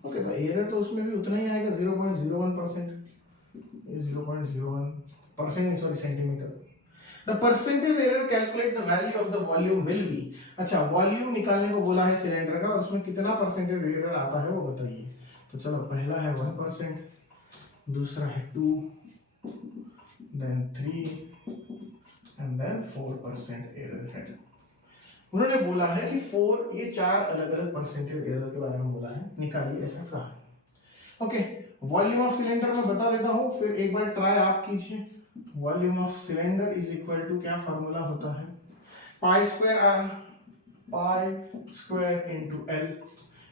Okay, तो एरर तो उसमें भी उतना ही आएगा 0.01%, 0.01% sorry centimetre. The percentage error calculate the value of the volume will be। अच्छा, वॉल्यूम निकालने को बोला है सिलेंडर का और उसमें कितना परसेंटेज एरर आता है वो बताइए। तो चलो, पहला है 1%, दूसरा है 2, then 3 and then 4% एरर है। उन्होंने बोला है कि 4, ये 4 अलग अलग परसेंटेज एरर के बारे में बोला है, निकालिए ऐसा कहा। ओके, वॉल्यूम ऑफ सिलेंडर में बता देता हूं, फिर एक बार ट्राई आप कीजिए। Volume of cylinder is equal to, क्या फॉर्मूला होता है, पाई स्क्वायर इनटू एल,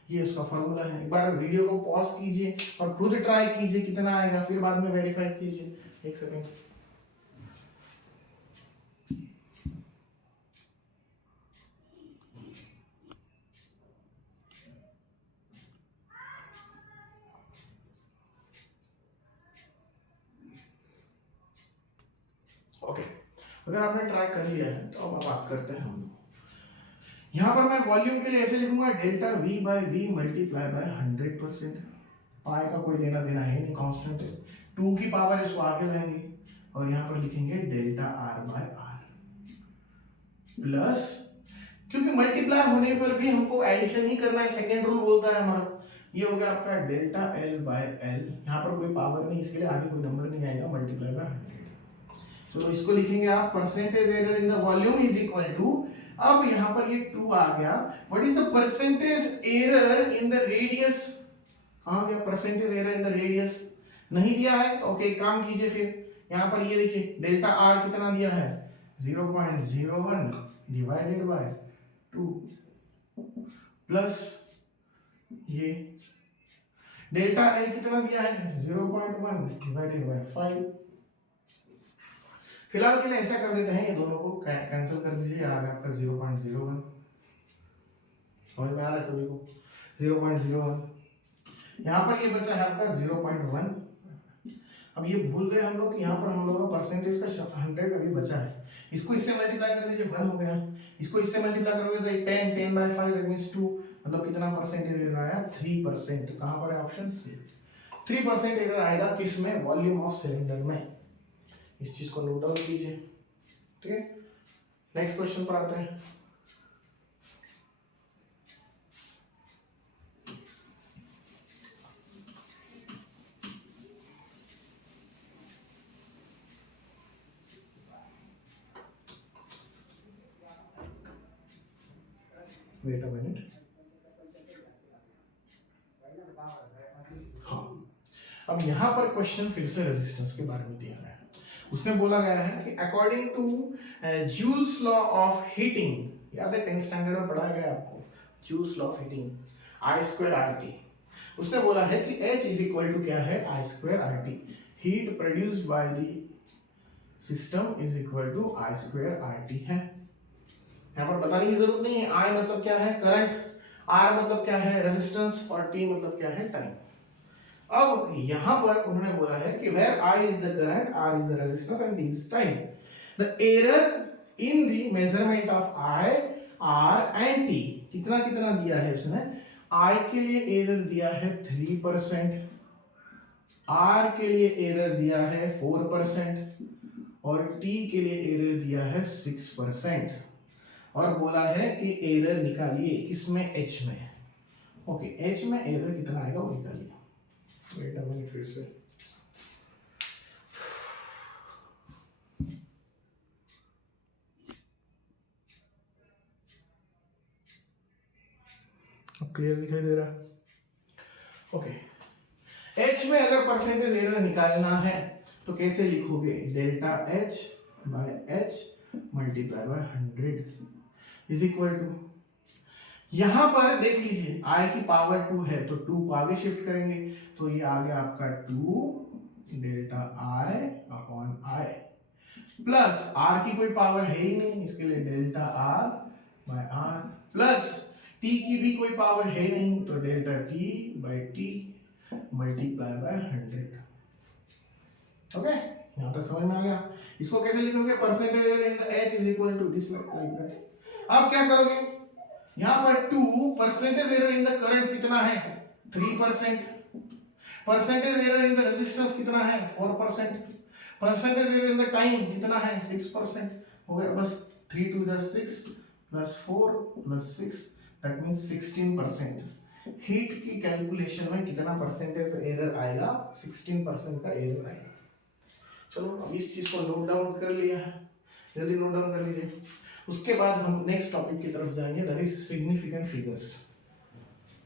ये उसका फॉर्मूला है। एक बार वीडियो को पॉज कीजिए और खुद ट्राई कीजिए कितना आएगा, फिर बाद में वेरीफाई कीजिए। एक सेकंड। ओके, अगर आपने ट्राई कर लिया है तो अब बात करते हैं हम। यहां पर मैं वॉल्यूम के लिए ऐसे लिखूंगा delta V by V multiply by 100%। Pi का कोई लेना देना है नहीं, कांस्टेंट है। 2 की पावर इसको आगे लाएंगे और यहां पर लिखेंगे delta R by R plus, क्योंकि मल्टीप्लाई होने पर भी हमको एडिशन ही करना है, सेकेंड रूल बोलता है हमारा। ये हो गया आपका डेल्टा L बाय L, यहां पर कोई पावर नहीं, इसके लिए आगे कोई नंबर नहीं आएगा, मल्टीप्लाई बाय 100। तो इसको लिखेंगे आप percentage error in the volume is equal to, अब यहां पर ये 2 आ गया, what is the percentage error in the radius. कहां गया percentage error in the radius, नहीं दिया है तो ओके, काम कीजिए फिर। यहां पर ये देखिए डेल्टा आर कितना दिया है 0.01 डिवाइडेड बाय 2 प्लस ये डेल्टा एल कितना दिया है 0.1 डिवाइडेड बाय 5। फिलहाल के लिए ऐसा कर देते हैं, ये दोनों को कैंसिल कर दीजिए, आ गया आपका 0.01। समझ में आ रहा है सभी को, 0.01। यहाँ पर ये बचा है आपका 0.1। अब ये भूल गए हम लोग कि यहाँ पर हम लोग का परसेंटेज का 100 अभी बचा है, इसको इससे मल्टीप्लाई कर दीजिए, 1 हो गया। इसको इससे मल्टीप्लाई करोगे तो 10 बाय 5 दैट मींस 2, मतलब कितना परसेंटेज एरर आया 3%। कहाँ पर है ऑप्शन सी, 3% एरर आएगा किसमें, वॉल्यूम ऑफ सिलेंडर में। इस चीज को नोट डाउन कीजिए। ठीक है, नेक्स्ट क्वेश्चन पर आते हैं। Wait a minute. हाँ, अब यहां पर क्वेश्चन फिर से रेजिस्टेंस के बारे में दिया गया है। उसने बोला गया है कि according to Joule's law of heating, याद है 10th स्टैंडर्ड में पढ़ाया गया आपको Joule's law of heating, I² RT। उसने बोला है कि H इज इक्वल टू क्या है I² RT, heat produced by the system is equal to I² RT है। यहाँ पर बताने की जरूरत नहीं है, I मतलब क्या है करंट, R मतलब क्या है रेजिस्टेंस और T मतलब क्या है टाइम। अब यहां पर उन्होंने बोला है कि where I is the current, R is the resistance and T is time, the error in the measurement of I, R and T कितना दिया है उसने। I के लिए एरर दिया है 3%, R के लिए एरर दिया है 4% और T के लिए एरर दिया है 6% और बोला है कि एरर निकालिए किसमें, H में। ओके, H में एरर कितना आएगा वो निकालिए। वेट अ मिनट, फिर से अब क्लियर दिखाई दे रहा है। ओके, H में अगर परसेंटेज एरर निकालना है तो कैसे लिखोगे, delta H by H multiply by 100 is equal to, यहां पर देख लीजिए I की पावर 2 है तो 2 को आगे शिफ्ट करेंगे तो ये आ गया आपका 2 delta I upon I plus R की कोई पावर है ही नहीं, इसके लिए delta R by R plus T की भी कोई पावर है नहीं तो delta T by T multiply by 100। Okay, यहां तक समझ में आ गया। इसको कैसे लिखोगे, percentage error in the H is equal to this like that. अब क्या करोगे, यहां पर 2 percentage error in the current कितना है 3%, percentage error in the resistance कितना है 4%, percentage error in the time कितना है 6%। हो गया बस, 3 2 6 plus 4 plus 6 that means 16%। Heat की कैलकुलेशन में कितना परसेंटेज एरर आएगा, 16% का एरर आएगा। चलो अब इस चीज को नोट डाउन कर लिया है, जल्दी नोट डाउन कर लीजिए। उसके बाद हम नेक्स्ट टॉपिक की तरफ जाएंगे, दैट इज सिग्निफिकेंट फिगर्स।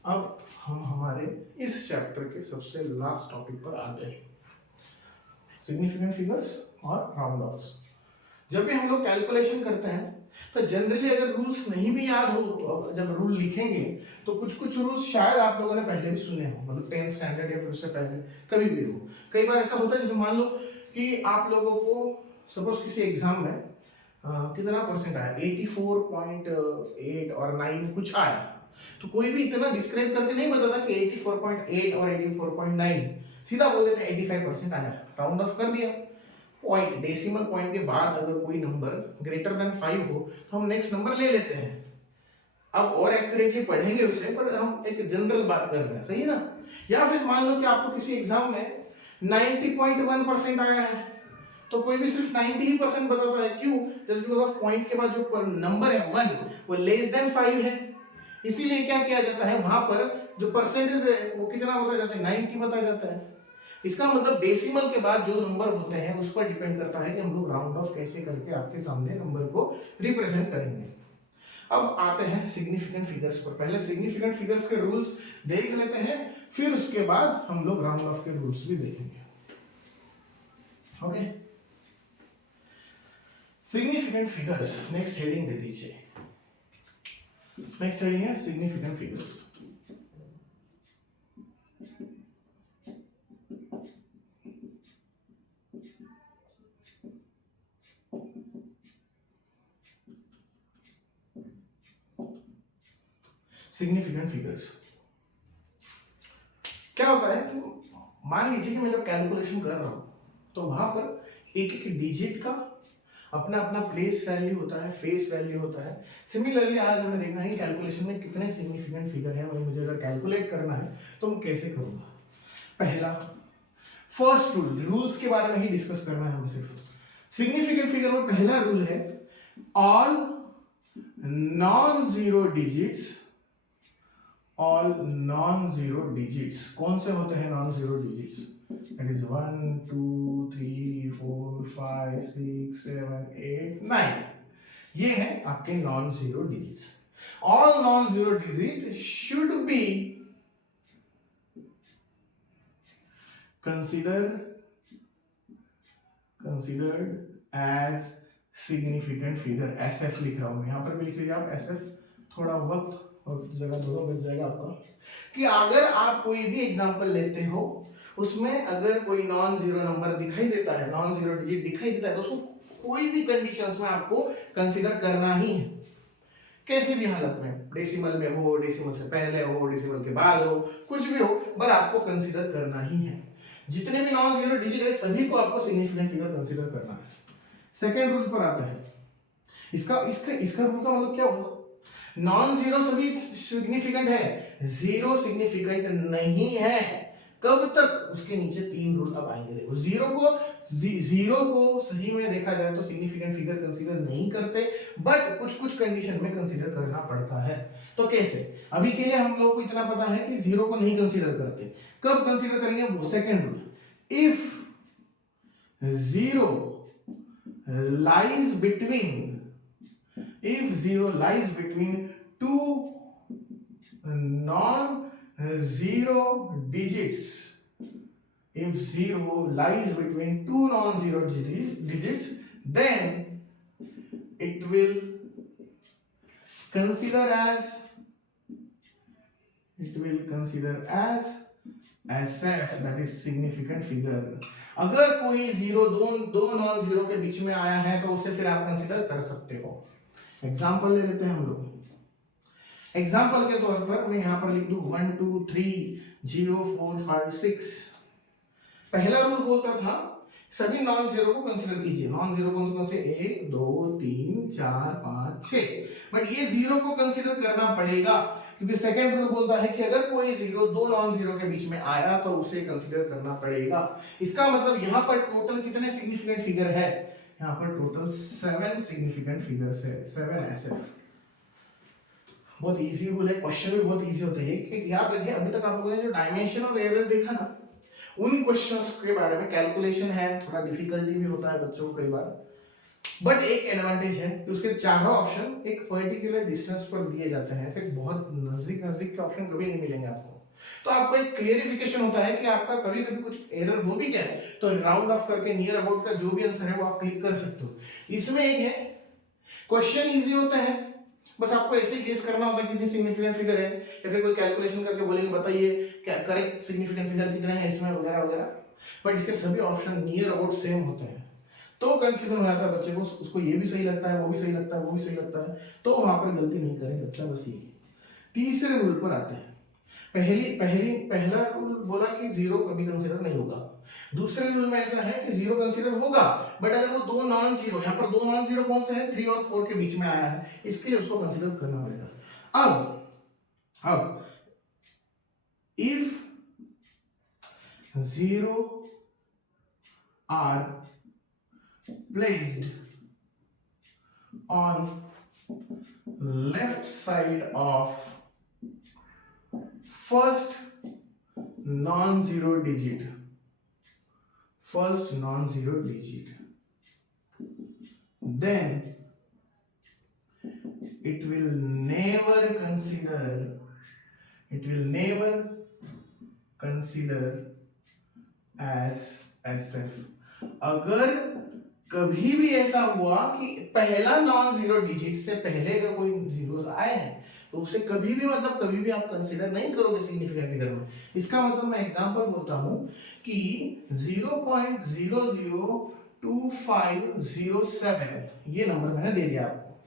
अब हम हमारे इस चैप्टर के सबसे लास्ट टॉपिक पर आ गए, सिग्निफिकेंट फिगर्स और राउंड ऑफ्स। जब भी हम लोग कैलकुलेशन करते हैं तो जनरली अगर रूल्स नहीं भी याद हो तो जब रूल लिखेंगे तो कुछ कुछ रूल्स शायद आप लोगों ने पहले भी सुने हो, मतलब 10th स्टैंडर्ड या फिर उससे पहले कभी भी हो। कई बार ऐसा होता है, जैसे मान लो कि आप लोगों को सपोज किसी एग्जाम में कितना परसेंट आया, 84.8 और 9 कुछ आया, तो कोई भी इतना डिस्क्राइब करके नहीं बताता कि 84.8 और 84.9, सीधा बोल देते हैं 85% आया, राउंड ऑफ कर दिया। पॉइंट, डेसिमल पॉइंट के बाद अगर कोई नंबर ग्रेटर देन 5 हो तो हम नेक्स्ट नंबर ले लेते हैं। अब और एक्यूरेटली पढ़ेंगे उसे, पर हम एक जनरल बात कर रहे हैं, सही है ना। या फिर मान लो कि आपको किसी एग्जाम में 90.1% आया है तो कोई भी सिर्फ 90% बताता है, क्यों, जस्ट बिकॉज ऑफ पॉइंट के बाद जो नंबर है 1 वो लेस देन 5 है, इसीलिए क्या किया जाता है, वहां पर जो परसेंटेज है वो कितना बताया जाता है, 90 बताया जाता है। इसका मतलब डेसिमल के बाद जो नंबर होते हैं उस पर डिपेंड करता है कि हम लोग राउंड ऑफ कैसे करके आपके सामने नंबर को रिप्रेजेंट करेंगे। अब आते हैं सिग्निफिकेंट फिगर्स पर। पहले सिग्निफिकेंट फिगर्स के रूल्स देख लेते हैं, फिर उसके बाद हम लोग राउंड ऑफ के रूल्स भी देखेंगे। Okay, significant figures, next heading दे दीजिए। नेक्स्ट हेडिंग है सिग्निफिकेंट फिगर्स। सिग्निफिकेंट फिगर्स क्या होता है कि मान लीजिए कि मैं जब कैलकुलेशन कर रहा हूं तो वहां पर एक एक डिजिट का अपना अपना प्लेस वैल्यू होता है, फेस वैल्यू होता है। सिमिलरली आज हमें देखना है कैलकुलेशन में कितने सिग्निफिकेंट फिगर है, और मुझे अगर कैलकुलेट करना है तो मैं कैसे करूंगा। पहला, फर्स्ट रूल, रूल्स के बारे में ही डिस्कस करना है हमें सिर्फ। सिग्निफिकेंट फिगर में पहला रूल है, all non zero digits, all non zero digits कौन से होते हैं non zero digits, that is 1 2 3 4 5 6 7 8 9, ये हैं आपके non zero digits. All non zero digit should be considered as significant figure। SF लिख रहा हूं मैं, यहां पर भी लिख लीजिए आप SF, थोड़ा वक्त और जगह दोनों बच जाएगा आपका। कि अगर आप कोई भी एग्जांपल लेते हो उसमें अगर कोई नॉन जीरो नंबर दिखाई देता है, नॉन जीरो डिजिट दिखाई देता है, तो उसको कोई भी कंडीशंस में आपको कंसीडर करना ही है, कैसी भी हालत में, डेसिमल में हो, डेसिमल से पहले हो, डेसिमल के बाद हो, कुछ भी हो, पर आपको कंसीडर करना ही है। जितने भी नॉन जीरो डिजिट है सभी को आपको सिग्निफिकेंट फिगर कंसीडर करना है। सेकेंड रूल पर आता है, इसका रूल का मतलब क्या होगा, नॉन जीरो सभी सिग्निफिकेंट है, जीरो सिग्निफिकेंट नहीं है। कब तक, उसके नीचे 3 रूल अब आएंगे। देखो जीरो को सही में देखा जाए तो सिग्निफिकेंट फिगर कंसीडर नहीं करते, बट कुछ कुछ कंडीशन में कंसीडर करना पड़ता है। तो कैसे? अभी के लिए हम लोगों को इतना पता है कि जीरो को नहीं कंसीडर करते, कब कंसीडर करेंगे वो second rule, if zero lies between two non-zero digits, if zero lies between two non-zero digits, then it will consider as SF, that is significant figure। अगर कोई जीरो दो नॉन जीरो के बीच में आया है तो उसे फिर आप कंसीडर कर सकते हो। एग्जांपल ले लेते हैं हम लोग। एग्जांपल के तौर पर मैं यहां पर लिख दूं 1 2 3 0 4 5 6। पहला रूल बोलता था सभी नॉन जीरो को कंसीडर कीजिए। नॉन जीरो कौन से? 1 2 3 4 5 6। बट ये जीरो को कंसीडर करना पड़ेगा, क्योंकि सेकंड रूल बोलता है कि अगर कोई जीरो दो नॉन जीरो के बीच में आया तो उसे कंसीडर करना पड़ेगा। इसका मतलब यहाँ पर टोटल कितने सिग्निफिकेंट फिगर है? यहाँ पर टोटल 7 सिग्निफिकेंट फिगर्स है, 7 SF। बहुत इजी रूल है, क्वेश्चन भी बहुत इजी होते हैं। एक याद रखिए, अभी तक आप लोगों ने जो डायमेंशन और एरर देखा ना, उन क्वेश्चंस के बारे में कैलकुलेशन है, थोड़ा डिफिकल्टी भी होता है बच्चों को कई बार, बट एक एडवांटेज है कि उसके चारों ऑप्शन एक पर्टिकुलर डिस्टेंस पर दिए जाते हैं। ऐसे बहुत नजदीक नजदीक के ऑप्शन कभी नहीं मिलेंगे आपको। तो आपको एक क्लियरिफिकेशन होता है कि आपका कभी कभी कुछ एरर हो भी गया तो राउंड ऑफ करके नियर अबाउट का जो भी आंसर है वो आप क्लिक कर सकते हो। इसमें एक है क्वेश्चन इजी होता है, बस आपको ऐसे ही गेस करना होता है कितनी सिग्निफिकेंट फिगर है, या फिर कोई कैलकुलेशन करके बोलेंगे बताइए क्या करेक्ट सिग्निफिकेंट फिगर कितना है इसमें वगैरह वगैरह। बट इसके सभी ऑप्शन नियर अबाउट सेम होते हैं, तो कंफ्यूजन हो जाता है बच्चे को, उसको ये भी सही लगता है, वो भी सही लगता है, वो भी सही लगता है, तो वहां पर गलती नहीं करें बच्चा। बस ये तीसरे रूल पर आते हैं। पहला रूल बोला कि जीरो कभी कंसीडर नहीं होगा। दूसरे रूल में ऐसा है कि जीरो कंसीडर होगा, बट अगर वो दो नॉन जीरो, यहाँ पर दो नॉन जीरो कौन से हैं? 3 और 4 के बीच में आया है, इसके लिए उसको कंसीडर करना पड़ेगा। अब if zero are placed on left side of first non-zero digit, then it will never consider as SF। अगर कभी भी ऐसा हुआ कि पहला नॉन जीरो डिजिट से पहले अगर कोई जीरोस आए हैं तो उसे कभी भी आप कंसीडर नहीं करोगे सिग्निफिकेंट फिगर में। इसका मतलब मैं एग्जांपल बोलता हूं कि 0.002507 ये नंबर मैंने दे दिया आपको।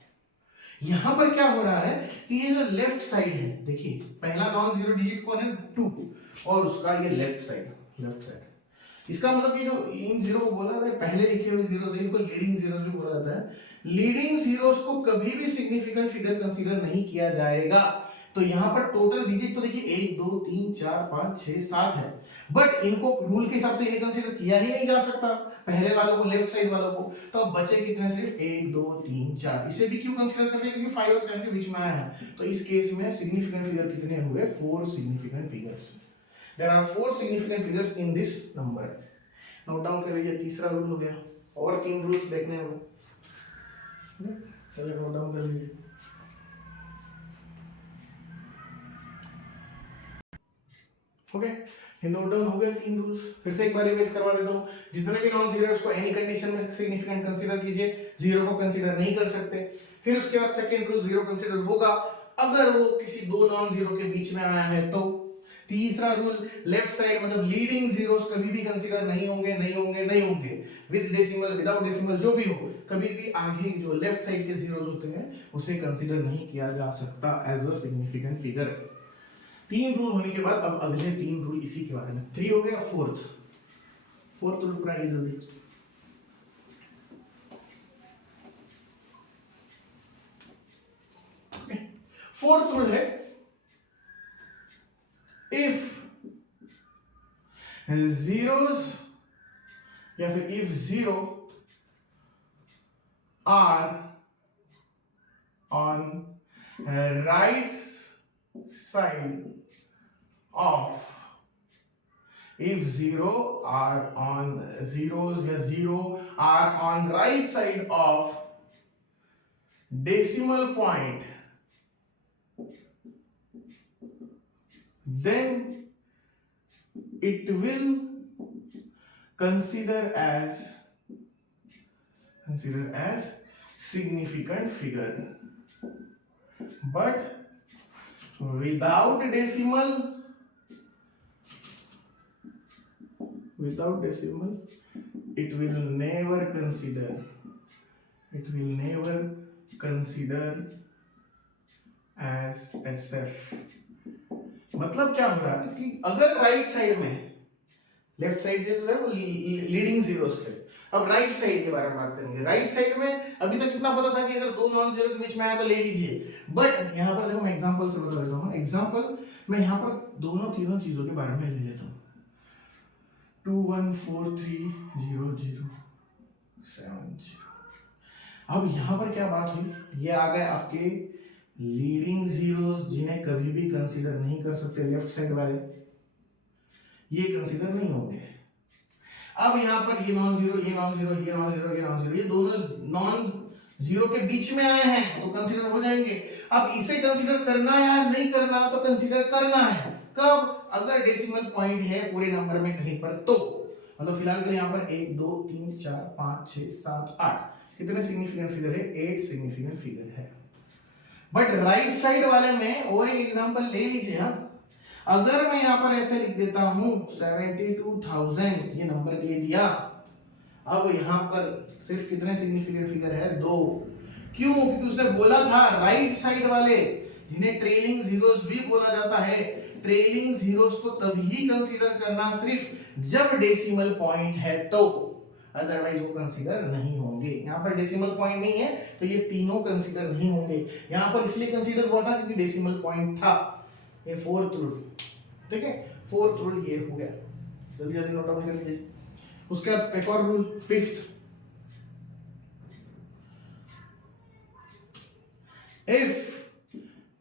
यहां पर क्या हो रहा है कि ये जो लेफ्ट साइड है, देखिए पहला नॉन जीरो डिजिट कौन है? 2, और उसका ये लेफ्ट साइड। इसका मतलब ये जो इन जीरो को बोला जाता है, पहले लिखे हुए जीरोस, इनको लीडिंग जीरोस भी बोला जाता है। लीडिंग जीरोस को कभी भी सिग्निफिकेंट फिगर कंसीडर नहीं किया जाएगा। तो यहाँ पर टोटल डिजिट तो देखिए 1 2 3 4 5 6 7 है, बट इनको रूल के हिसाब से इन्हें कंसीडर किया ही नहीं जा सकता, पहले वालों को, लेफ्ट साइड वालों को। तो अब बचे कितने? सिर्फ 1 2 3 4। इसे भी क्यों कंसीडर कर रहे हैं? क्योंकि 5 और 7 के बीच में आया है। तो इस केस में सिग्निफिकेंट फिगर कितने हुए? 4 significant figures. There are 4 significant figures in this number। Note down कर लीजिए, तीसरा रूल हो गया। और 3 रूल्स देखने हैं, चलिए नोट डाउन कर लीजिए। ओके, ये नोट डाउन हो गया 3 रूल्स। फिर से एक बार रिवाइज करवा देता हूँ। जितने भी नॉन जीरो है उसको एनी कंडीशन में सिग्निफिकेंट कंसीडर कीजिए, जीरो को कंसीडर नहीं कर सकते। फिर उसके बाद सेकंड रूल, जीरो कंसीडर होगा अगर वो किसी दो नॉन जीरो के बीच में आया है तो। तीसरा रूल, लेफ्ट साइड मतलब लीडिंग जीरोस कभी भी कंसीडर नहीं होंगे विद डेसिमल विदाउट डेसिमल जो भी हो, कभी भी आगे जो लेफ्ट साइड के जीरोस होते हैं उसे कंसीडर नहीं किया जा सकता as a significant figure. 3 rule होने के बाद अब अगले 3 रूल इसी के बारे में। 3 हो गया, फोर्थ रूल पर आइए जल्दी। फोर्थ रूल है, if zeros या फिर if zero are on right side of, if zero are on zeros या zero are on right side of decimal point, then it will consider as significant figure. But without decimal it will never consider as SF. मतलब क्या हो रहा है कि अगर right side में, left side जो है वो लीडिंग जीरोस थे, अब राइट साइड के बारे में बात करेंगे। राइट साइड में अभी तक कितना पता था कि अगर दो नॉन जीरो के बीच में आया तो ले लीजिए, बट यहाँ पर देखो मैं एग्जांपल से बता देता हूँ। एग्जांपल मैं यहाँ पर तीनों चीजों के बारे में ले लेता हूँ। 21430070। अब यहाँ पर क्या बात हुई, ये आ गए आपके लीडिंग जीरोस जिन्हें कभी भी कंसीडर नहीं कर सकते, लेफ्ट साइड वाले ये कंसीडर नहीं होंगे। अब यहाँ पर ये नॉन जीरो, ये नॉन जीरो, ये नॉन जीरो, ये नॉन जीरो, ये दोनों नॉन जीरो के बीच में आए हैं तो कंसीडर हो जाएंगे। अब इसे कंसीडर करना या नहीं करना, तो कंसीडर करना है। कब? अगर डेसिमल पॉइंट है पूरे नंबर में कहीं पर तो। मतलब फिलहाल के लिए यहाँ पर 1 2 3 4 5 6 7 8 कितने सिग्निफिकेंट फिगर है? 8 सिग्निफिकेंट फिगर है। बट राइट साइड वाले में और एक एग्जांपल ले लीजिए हम। अगर मैं यहां पर ऐसे लिख देता हूं 72,000, ये नंबर दे दिया। अब यहां पर सिर्फ कितने सिग्निफिकेंट फिगर है? 2। क्यों? क्योंकि उसने बोला था राइट साइड वाले जिन्हें ट्रेलिंग जीरोस भी बोला जाता है, ट्रेलिंग जीरोस को तभी कंसीडर करना सिर्फ जब डेसिमल पॉइंट है तो, अदरवाइज वो कंसीडर नहीं होंगे। यहाँ पर डेसिमल पॉइंट नहीं है तो ये तीनों कंसीडर नहीं होंगे। यहाँ पर इसलिए कंसीडर हुआ था क्योंकि डेसिमल पॉइंट था। ये फोर्थ रूल, ठीक है, फोर्थ रूल ये हो गया, जल्दी जल्दी नोट डाउन कर लीजिए। उसके बाद एक और rule, fifth, if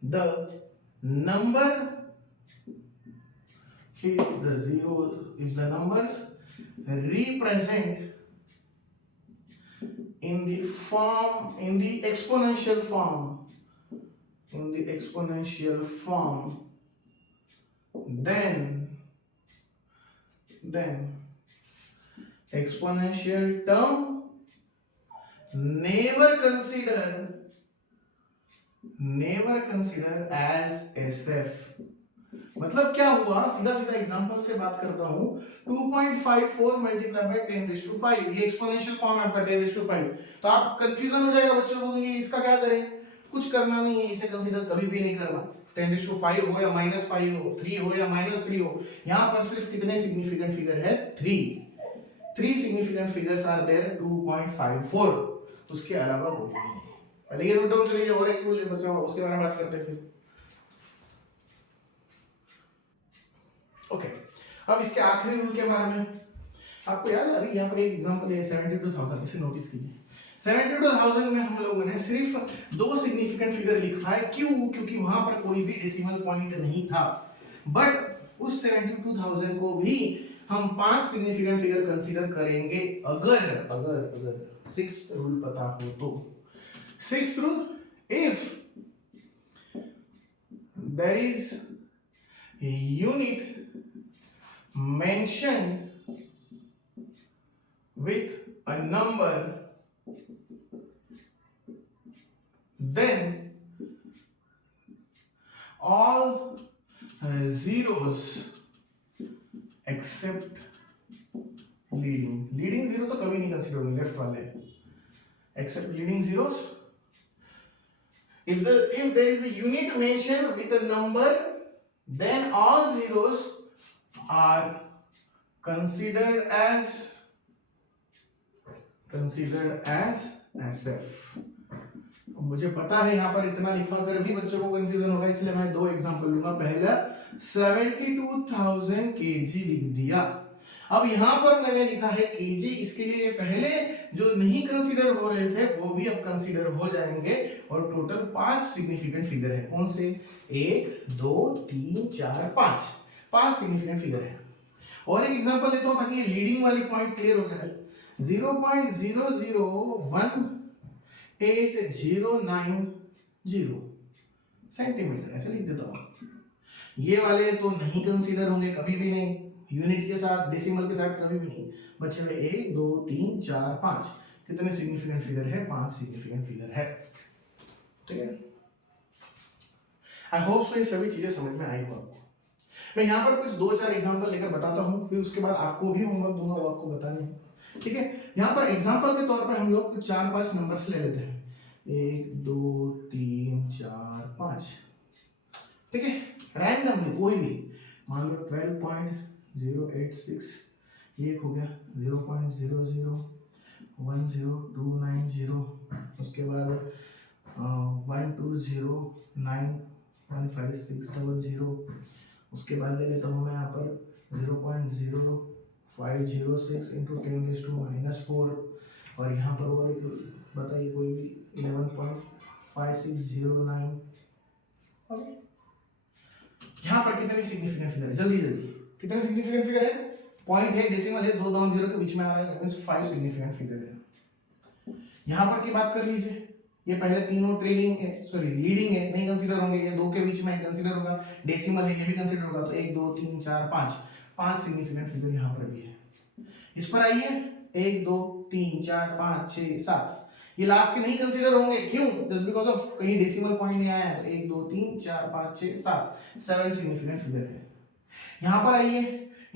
the number if the numbers represent in the exponential form, then exponential term never consider as SF। मतलब क्या हुआ, सीधा सीधा एग्जांपल से बात करता हूं। 2.54 मल्टीप्लाई बाय 10⁵, ये एक्सपोनेंशियल फॉर्म है आपका 10⁵। तो आप कंफ्यूजन हो जाएगा बच्चों को कि इसका क्या करें। कुछ करना नहीं है, इसे कंसीडर कभी भी नहीं करना। 10⁵ हो या -5 हो, 3 हो या -3 हो, यहाँ पर सिर्फ कितने सिग्निफिकेंट फिगर है? 3 सिग्निफिकेंट फिगर्स आर देयर 2.54, उसके अलावा कोई नहीं। पहले ये नोट डाउन कर लीजिए। और एक रूल है बच्चा, उसके बारे में बात करते हैं फिर। ओके, अब इसके आखिरी रूल के बारे में आपको याद है, अभी यहाँ पर एक एग्जांपल है 72,000, इसे नोटिस कीजिए। 72,000 में हम लोगों ने सिर्फ 2 सिग्निफिकेंट फिगर लिखा है। क्यों? क्योंकि वहां पर कोई भी डेसिमल पॉइंट नहीं था। बट उस 72,000 को भी हम 5 सिग्निफिकेंट फिगर कंसीडर करेंगे अगर 6th रूल पता हो तो। 6th rule, if there is unit mentioned with a number, then all zeros except leading zero तो कभी नहीं कंसीडर होंगे, लेफ्ट वाले, except leading zeros। if there is a unit mentioned with a number, then all zeros are considered as SF। मुझे पता है यहाँ पर इतना लिखा कर भी बच्चों को कंफ्यूजन होगा, इसलिए मैं 2 एग्जांपल लूंगा। पहला 72,000 kg लिख दिया, अब यहाँ पर मैंने लिखा है केजी, इसके लिए पहले जो नहीं कंसीडर हो रहे थे वो भी अब कंसीडर हो जाएंगे और टोटल 5 सिग्निफिकेंट फिगर है। कौन से? 1 2 3 4 5 सिग्निफिकेंट फिगर है। और एक एग्जांपल लेता हूं ताकि ये लीडिंग वाली पॉइंट क्लियर हो जाए। 0.001809 सेंटीमीटर ऐसे लिख देता हूं। ये वाले तो नहीं कंसीडर होंगे कभी भी नहीं, यूनिट के साथ डेसिमल के साथ कभी भी नहीं। बच्चे में 1 2 3 4 5 कितने सिग्निफिकेंट फिगर है? 5 सिग्निफिकेंट फिगर है। ठीक है, आई होप सो ये सभी चीजें समझ में आई हो आपको। मैं यहाँ पर कुछ 2-4 एग्जांपल लेकर बताता हूँ, फिर उसके बाद आपको भी होमवर्क दूंगा वो आपको बताने हैं। ठीक है, यहाँ पर एग्जांपल के तौर पर हम लोग 4-5 नंबर्स ले लेते हैं। 1 2 3 4 5। ठीक है, रैंडमली कोई भी, मान लो 12.086, ये हो गया 0.0010290, उसके बाद 120915600, उसके बाद ले लेता हूँ मैं यहाँ पर 0.0506 इंटू 10⁻⁻4, और यहाँ पर और एक बताइए कोई भी 11.5609। यहाँ पर कितने सिग्निफिकेंट फिगर है? जल्दी जल्दी कितने सिग्निफिकेंट फिगर है? पॉइंट है, डेसिमल है, 2 डाउन 0 के बीच में आ रहा है, मींस 5 सिग्निफिकेंट फिगर है। यहाँ पर की बात कर लीजिए, ये पहले तीनों ट्रेडिंग है, सॉरी लीडिंग है, नहीं कंसीडर होंगे, ये 2 के बीच में कंसीडर होगा, डेसिमल है ये भी कंसीडर होगा, तो 1 2 3 4 5 सिग्निफिकेंट फिगर यहाँ पर भी है। इस पर आइए, 1 2 3 4 5 6 7, ये लास्ट के नहीं कंसीडर होंगे, क्यों? जस्ट बिकॉज ऑफ कहीं डेसिमल पॉइंट नहीं आया है, तो 1 2 3 4 5 6 7 सिग्निफिकेंट फिगर है। यहाँ पर आइए,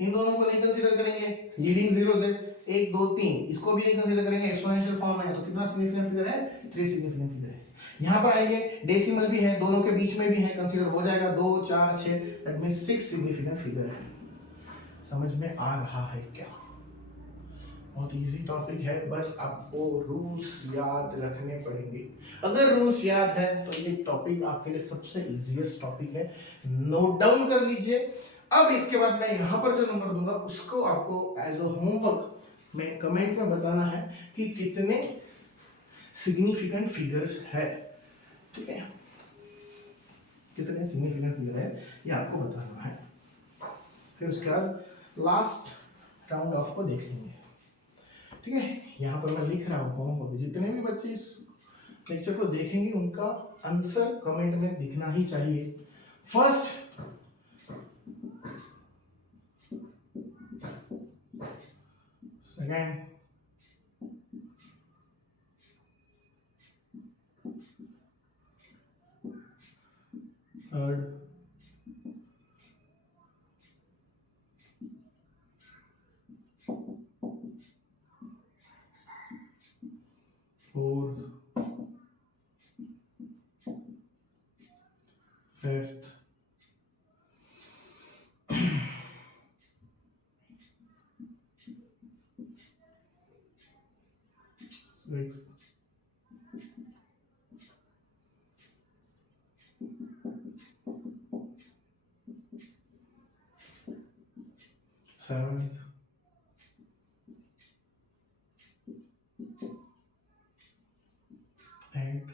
इन दोनों को नहीं कंसीडर करेंगे, लीडिंग जीरोस है, 1 2 3, इसको भी नहीं कंसीडर करेंगे, एक्सपोनेंशियल फॉर्म है, तो कितना सिग्निफिकेंट फिगर है? 3 सिग्निफिकेंट फिगर है। यहाँ पर आइए, डेसिमल भी है, दोनों के बीच में भी है, कंसीडर हो जाएगा, 2 4 6, दैट मींस 6 सिग्निफिकेंट फिगर है। समझ में आ रहा है क्या? बहुत इजी टॉपिक है, बस आपको रूल्स याद रखने पड़ेंगे। अगर रूल्स याद है तो ये टॉपिक आपके लिए सबसे इजीएस्ट टॉपिक है, नोट डाउन कर लीजिए। अब इसके बाद मैं यहाँ पर जो नंबर दूंगा उसको आपको एज अ होमवर्क में कमेंट में बताना है कि कितने सिग्निफिकेंट फिगर्स है। ठीक है, कितने सिग्निफिकेंट फिगर है ये आपको बताना है। फिर उसके बाद लास्ट राउंड ऑफ को देख लेंगे। ठीक है, यहाँ पर मैं लिख रहा हूँ होमवर्क, जितने भी बच्चे इस लेक्चर को देखेंगे उनका आंसर कमेंट में दिखना ही चाहिए। First, second, third, fourth, fifth, sixth, seventh, eighth,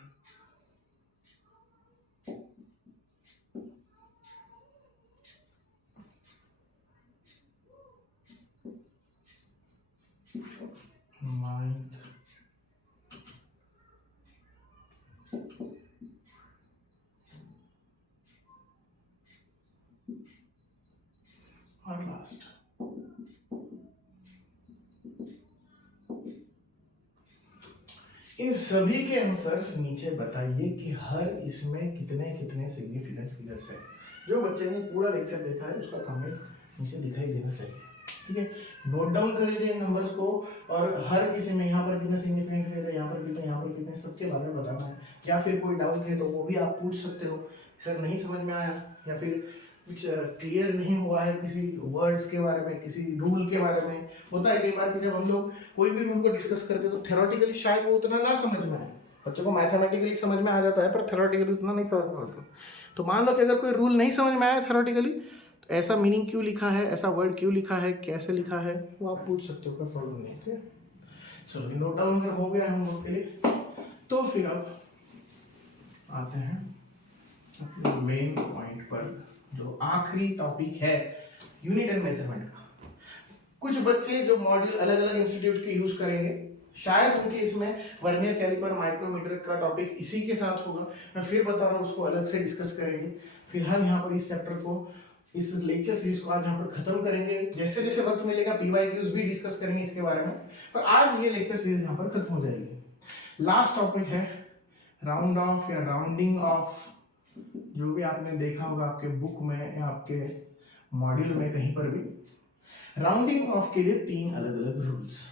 ninth, और लास्ट। इन सभी के आंसर्स नीचे बताइए कि हर इसमें कितने कितने सिग्निफिकेंट फिगर्स है। जो बच्चे ने पूरा लेक्चर देखा है उसका कमेंट नीचे दिखाई देना चाहिए। ठीक है, नोट डाउन कर लीजिए इन नंबर्स को, और हर किसी में यहाँ पर कितने सिग्निफिकेंट फिगर है, यहाँ पर कितने, यहाँ पर कितने, सबके बारे में बताना है। या फिर कोई डाउट है तो वो भी आप पूछ सकते हो, सर नहीं समझ में आया, या फिर कुछ क्लियर नहीं हुआ है किसी वर्ड्स के बारे में, किसी रूल के बारे में। होता है कई बार कि जब हम लोग कोई भी रूल को डिस्कस करते हैं तो थ्योरेटिकली शायद वो उतना ना समझ में आए, बच्चों को मैथमेटिकली समझ में आ जाता है पर थ्योरेटिकली उतना नहीं समझ में आता। तो मान लो कि अगर कोई रूल नहीं समझ में आया थ्योरेटिकली, तो ऐसा मीनिंग क्यों लिखा है, ऐसा वर्ड क्यों लिखा है, कैसे लिखा है, वो आप पूछ सकते हो, कोई प्रॉब्लम नहीं है। ठीक है, चलो नोट डाउन अगर हो गया हम लोग के लिए, तो फिर अब आते हैं अपने मेन पॉइंट पर, जो आखिरी टॉपिक है यूनिट एंड मेजरमेंट का। कुछ बच्चे जो मॉड्यूल अलग अलग इंस्टीट्यूट के यूज करेंगे, शायद उनके इसमें वर्नियर कैलिपर, माइक्रोमीटर का टॉपिक इसी के साथ होगा। मैं फिर बता रहा हूँ, उसको अलग से डिस्कस करेंगे। फिलहाल यहाँ पर इस चैप्टर को, इस लेक्चर सीरीज को आज यहाँ पर खत्म करेंगे। जैसे जैसे वक्त मिलेगा पीवाईक्यूज भी डिस्कस करेंगे इसके बारे में, पर आज ये लेक्चर सीरीज यहाँ पर खत्म हो जाएगी। लास्ट टॉपिक है राउंड ऑफ या राउंडिंग ऑफ। जो भी आपने देखा होगा आपके बुक में या आपके मॉड्यूल में कहीं पर भी, राउंडिंग ऑफ के लिए 3 अलग अलग रूल्स।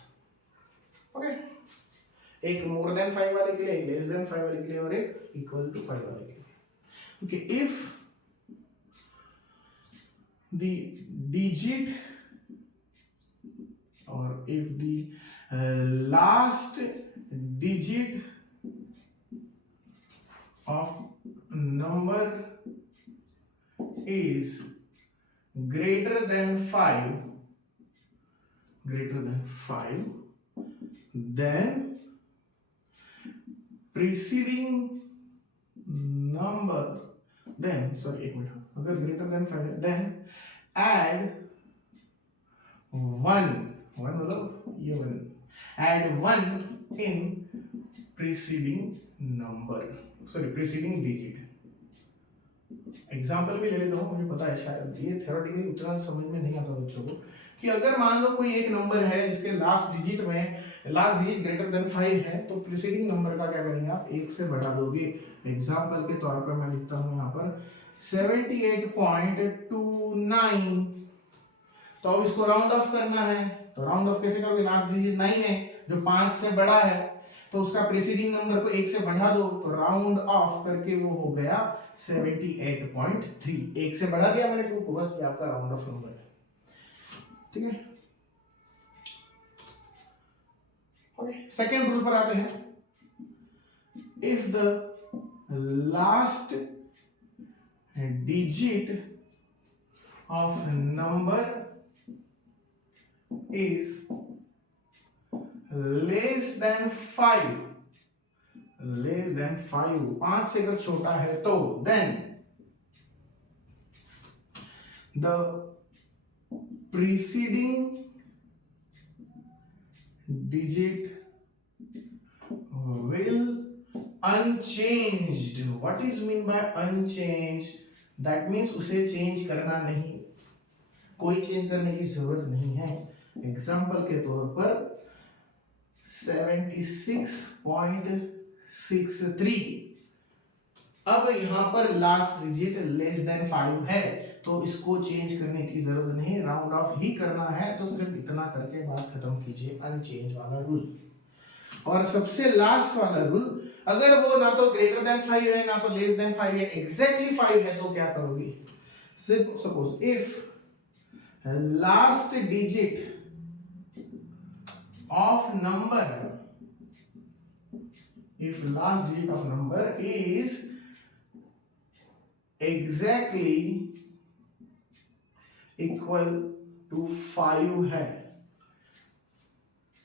ओके, एक मोर देन 5 वाले के लिए, एक लेस देन 5 वाले के लिए, और एक इक्वल टू 5 वाले के लिए। Okay, if the digit or if the last digit of number is greater than 5, then preceding number, then sorry एक मिनट, अगर greater than 5 है then add 1 मतलब ये 1, add 1 in preceding number, sorry preceding digit। Example भी ले लेता हूँ, मुझे पता है शायद ये थ्योरेटिकली उतना समझ में नहीं आता बच्चों को, कि अगर मान लो कोई एक नंबर है जिसके लास्ट डिजिट ग्रेटर देन 5 है, तो प्रीसीडिंग नंबर का क्या करेंगे आप, 1 से बढ़ा दोगे। एग्जाम्पल के तौर पर मैं लिखता हूँ यहाँ पर 78.29। तो अब इसको राउंड ऑफ करना है, तो राउंड ऑफ कैसे करोगे, लास्ट डिजिट 9 है जो 5 से बड़ा है, तो उसका प्रीसीडिंग नंबर को 1 से बढ़ा दो, तो राउंड ऑफ करके वो हो गया 78.3। 1 से बढ़ा दिया मैंने 2 को, बस ये आपका राउंड ऑफ नंबर है। ठीक है, ओके, सेकेंड रूल पर आते हैं। If the last digit of number is less than 5, 5 से अगर छोटा है तो then the preceding digit will unchanged। what is mean by unchanged? that means उसे चेंज करना नहीं, कोई चेंज करने की जरूरत नहीं है। एग्जाम्पल के तौर पर 76.63, अब यहां पर लास्ट डिजिट लेस देन 5 है, तो इसको चेंज करने की जरूरत नहीं, राउंड ऑफ ही करना है, तो सिर्फ इतना करके बात खत्म कीजिए, अनचेंज वाला रूल। और सबसे लास्ट वाला रूल, अगर वो ना तो ग्रेटर देन 5 है ना तो लेस देन 5 है, एग्जैक्टली 5 है, तो क्या करोगे, सिर्फ suppose if last digit of number is exactly equal to 5 है,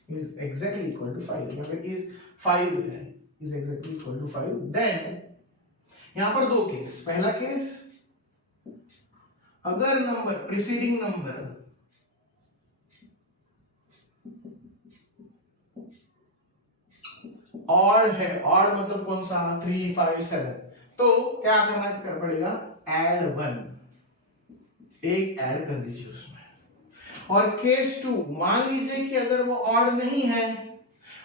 is exactly equal to 5, मतलब is 5 है, is exactly equal to 5, then यहां पर 2 केस। पहला केस, अगर नंबर प्रीसीडिंग नंबर ऑड है, ऑड मतलब कौन सा, 3, 5, 7, तो क्या करना कर पड़ेगा, ऐड 1, एक ऐड कर दीजिए उसमें। और केस 2, मान लीजिए कि अगर वो ऑड नहीं है,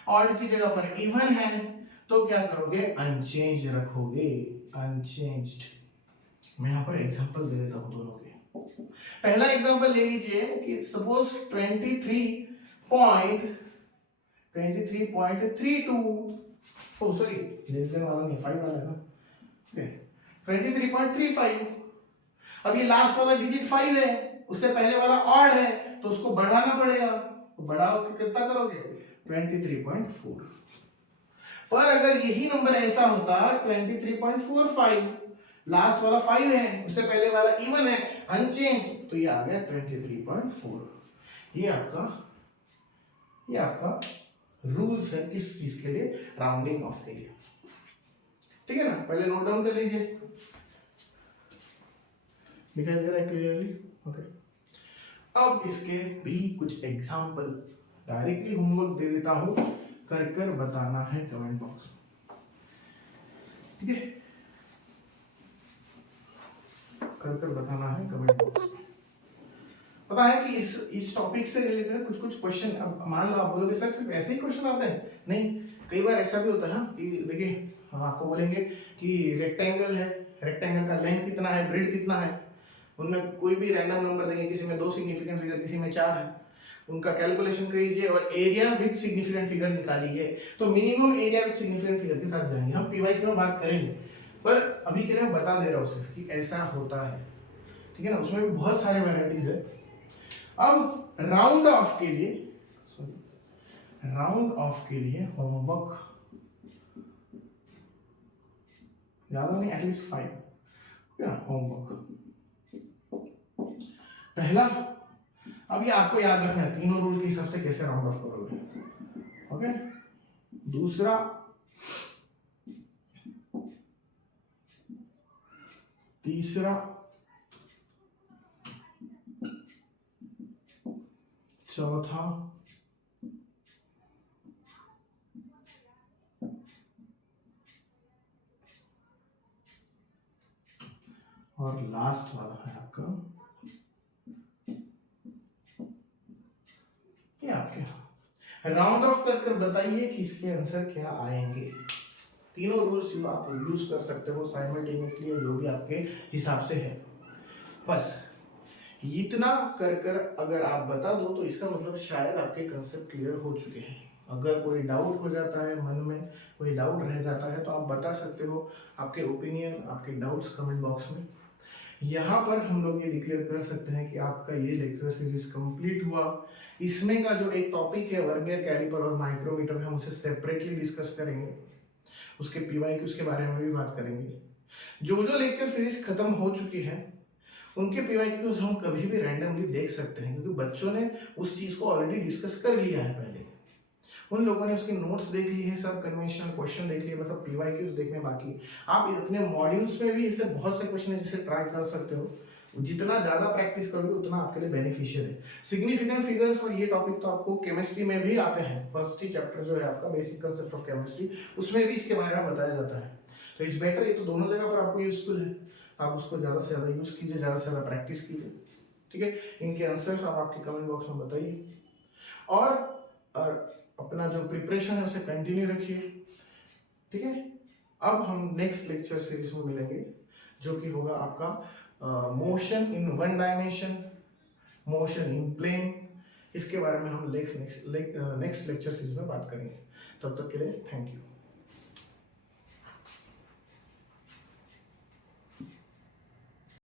ऑड की जगह पर इवन है, तो क्या करोगे, अनचेंज रखोगे, अनचेंज्ड। मैं यहां पर एग्जांपल दे देता हूं दोनों के। पहला एग्जांपल ले लीजिए कि सपोज 23.32, ओ सॉरी लेस देन वाला नहीं, 5 वाला है ना, ओके 23.35। अब ये लास्ट वाला डिजिट 5 है, उससे पहले वाला ऑड है, तो उसको बढ़ाना पड़ेगा, तो बढ़ाओ कितना करोगे, 23.4। पर अगर यही नंबर ऐसा होता 23.45, लास्ट वाला 5 है, उससे पहले वाला इवन है, अनचेंज, तो ये आ गया 23.4। ये आपका रूल्स है किस चीज के लिए, राउंडिंग ऑफ के लिए। ठीक है ना, पहले नोट डाउन कर लीजिए, दिखाई दे रहा है क्लियरली? ओके, अब इसके भी कुछ एग्जाम्पल डायरेक्टली होमवर्क दे देता हूं, कर कर बताना है कमेंट बॉक्स में। ठीक है, कर कर बताना है कमेंट बॉक्स में। पता है कि इस टॉपिक से रिलेटेड कुछ कुछ क्वेश्चन, अब मान लो आप बोलोगे सर सिर्फ ऐसे ही क्वेश्चन आते हैं, नहीं, कई बार ऐसा भी होता है कि देखिए हम आपको बोलेंगे कि रेक्टेंगल है, रेक्टेंगल का लेंथ इतना है, ब्रेड्थ इतना है, उनमें कोई भी रैंडम नंबर देंगे, किसी में 2 सिग्निफिकेंट फिगर, किसी में 4 है, उनका कैलकुलेशन कीजिए और एरिया विद सिग्निफिकेंट फिगर निकालिए। तो minimum area with significant figure के साथ जाएंगे, हम पीवाई में बात करेंगे, पर अभी के लिए मैं बता दे रहा हूँ सिर्फ कि ऐसा होता है। ठीक है ना, उसमें भी बहुत सारे वैरायटीज है। अब राउंड ऑफ के लिए होमवर्क ज्यादा नहीं, एटलीस्ट 5 होमवर्क। पहला, अब ये आपको याद रखना है, तीनों रूल के हिसाब से कैसे राउंड ऑफ करोगे। ओके, दूसरा, तीसरा, चौथा, और लास्ट वाला है आपका ये आपके राउंड ऑफ कर कर बताइए कि इसके आंसर क्या आएंगे। तीनों रूल्स आप यूज कर सकते हो साइमल्टेनियसली, जो भी आपके हिसाब से है। बस इतना कर कर अगर आप बता दो तो इसका मतलब शायद आपके कंसेप्ट क्लियर हो चुके हैं। अगर कोई डाउट हो जाता है मन में, कोई डाउट रह जाता है, तो आप बता सकते हो आपके ओपिनियन, आपके डाउट्स कमेंट बॉक्स में। यहाँ पर हम लोग ये डिक्लेयर कर सकते हैं कि आपका ये लेक्चर सीरीज कंप्लीट हुआ। इसमें का जो एक टॉपिक है वर्नियर कैलिपर और माइक्रोमीटर, हम उसे सेपरेटली डिस्कस करेंगे, उसके पीवाई की उसके बारे में भी बात करेंगे। जो जो लेक्चर सीरीज खत्म हो चुकी है उनके पीवाई की हम कभी भी रैंडमली देख सकते हैं, क्योंकि बच्चों ने उस चीज को ऑलरेडी डिस्कस कर लिया है पहले, उन लोगों ने उसके नोट्स देख लिए हैं, सब कन्वेंशनल क्वेश्चन देख लिए, बस अब पीवाई की देखने बाकी। आप अपने मॉड्यूल्स में भी इससे बहुत से क्वेश्चन है जिसे ट्राई कर सकते हो। जितना ज्यादा प्रैक्टिस करोगे उतना आपके लिए बेनिफिशियल है। सिग्निफिकेंट फिगर्स और ये टॉपिक तो आपको केमिस्ट्री में भी आते हैं, फर्स्ट ही चैप्टर जो है आपका बेसिक कंसेप्ट ऑफ केमिस्ट्री, उसमें भी इसके बारे में बताया जाता है। तो इट्स बेटर, ये तो दोनों जगह पर आपको यूजफुल है, आप उसको ज़्यादा से ज़्यादा यूज़ कीजिए, ज़्यादा से ज़्यादा प्रैक्टिस कीजिए। ठीक है, इनके आंसर्स आप आपके कमेंट बॉक्स में बताइए, और अपना जो प्रिपरेशन है उसे कंटिन्यू रखिए। ठीक है, अब हम नेक्स्ट लेक्चर सीरीज में मिलेंगे, जो कि होगा आपका motion in 1 dimension, motion in plane. इसके बारे में हम नेक्स्ट लेक्चर सीरीज में बात करेंगे। तब तक के लिए थैंक यू।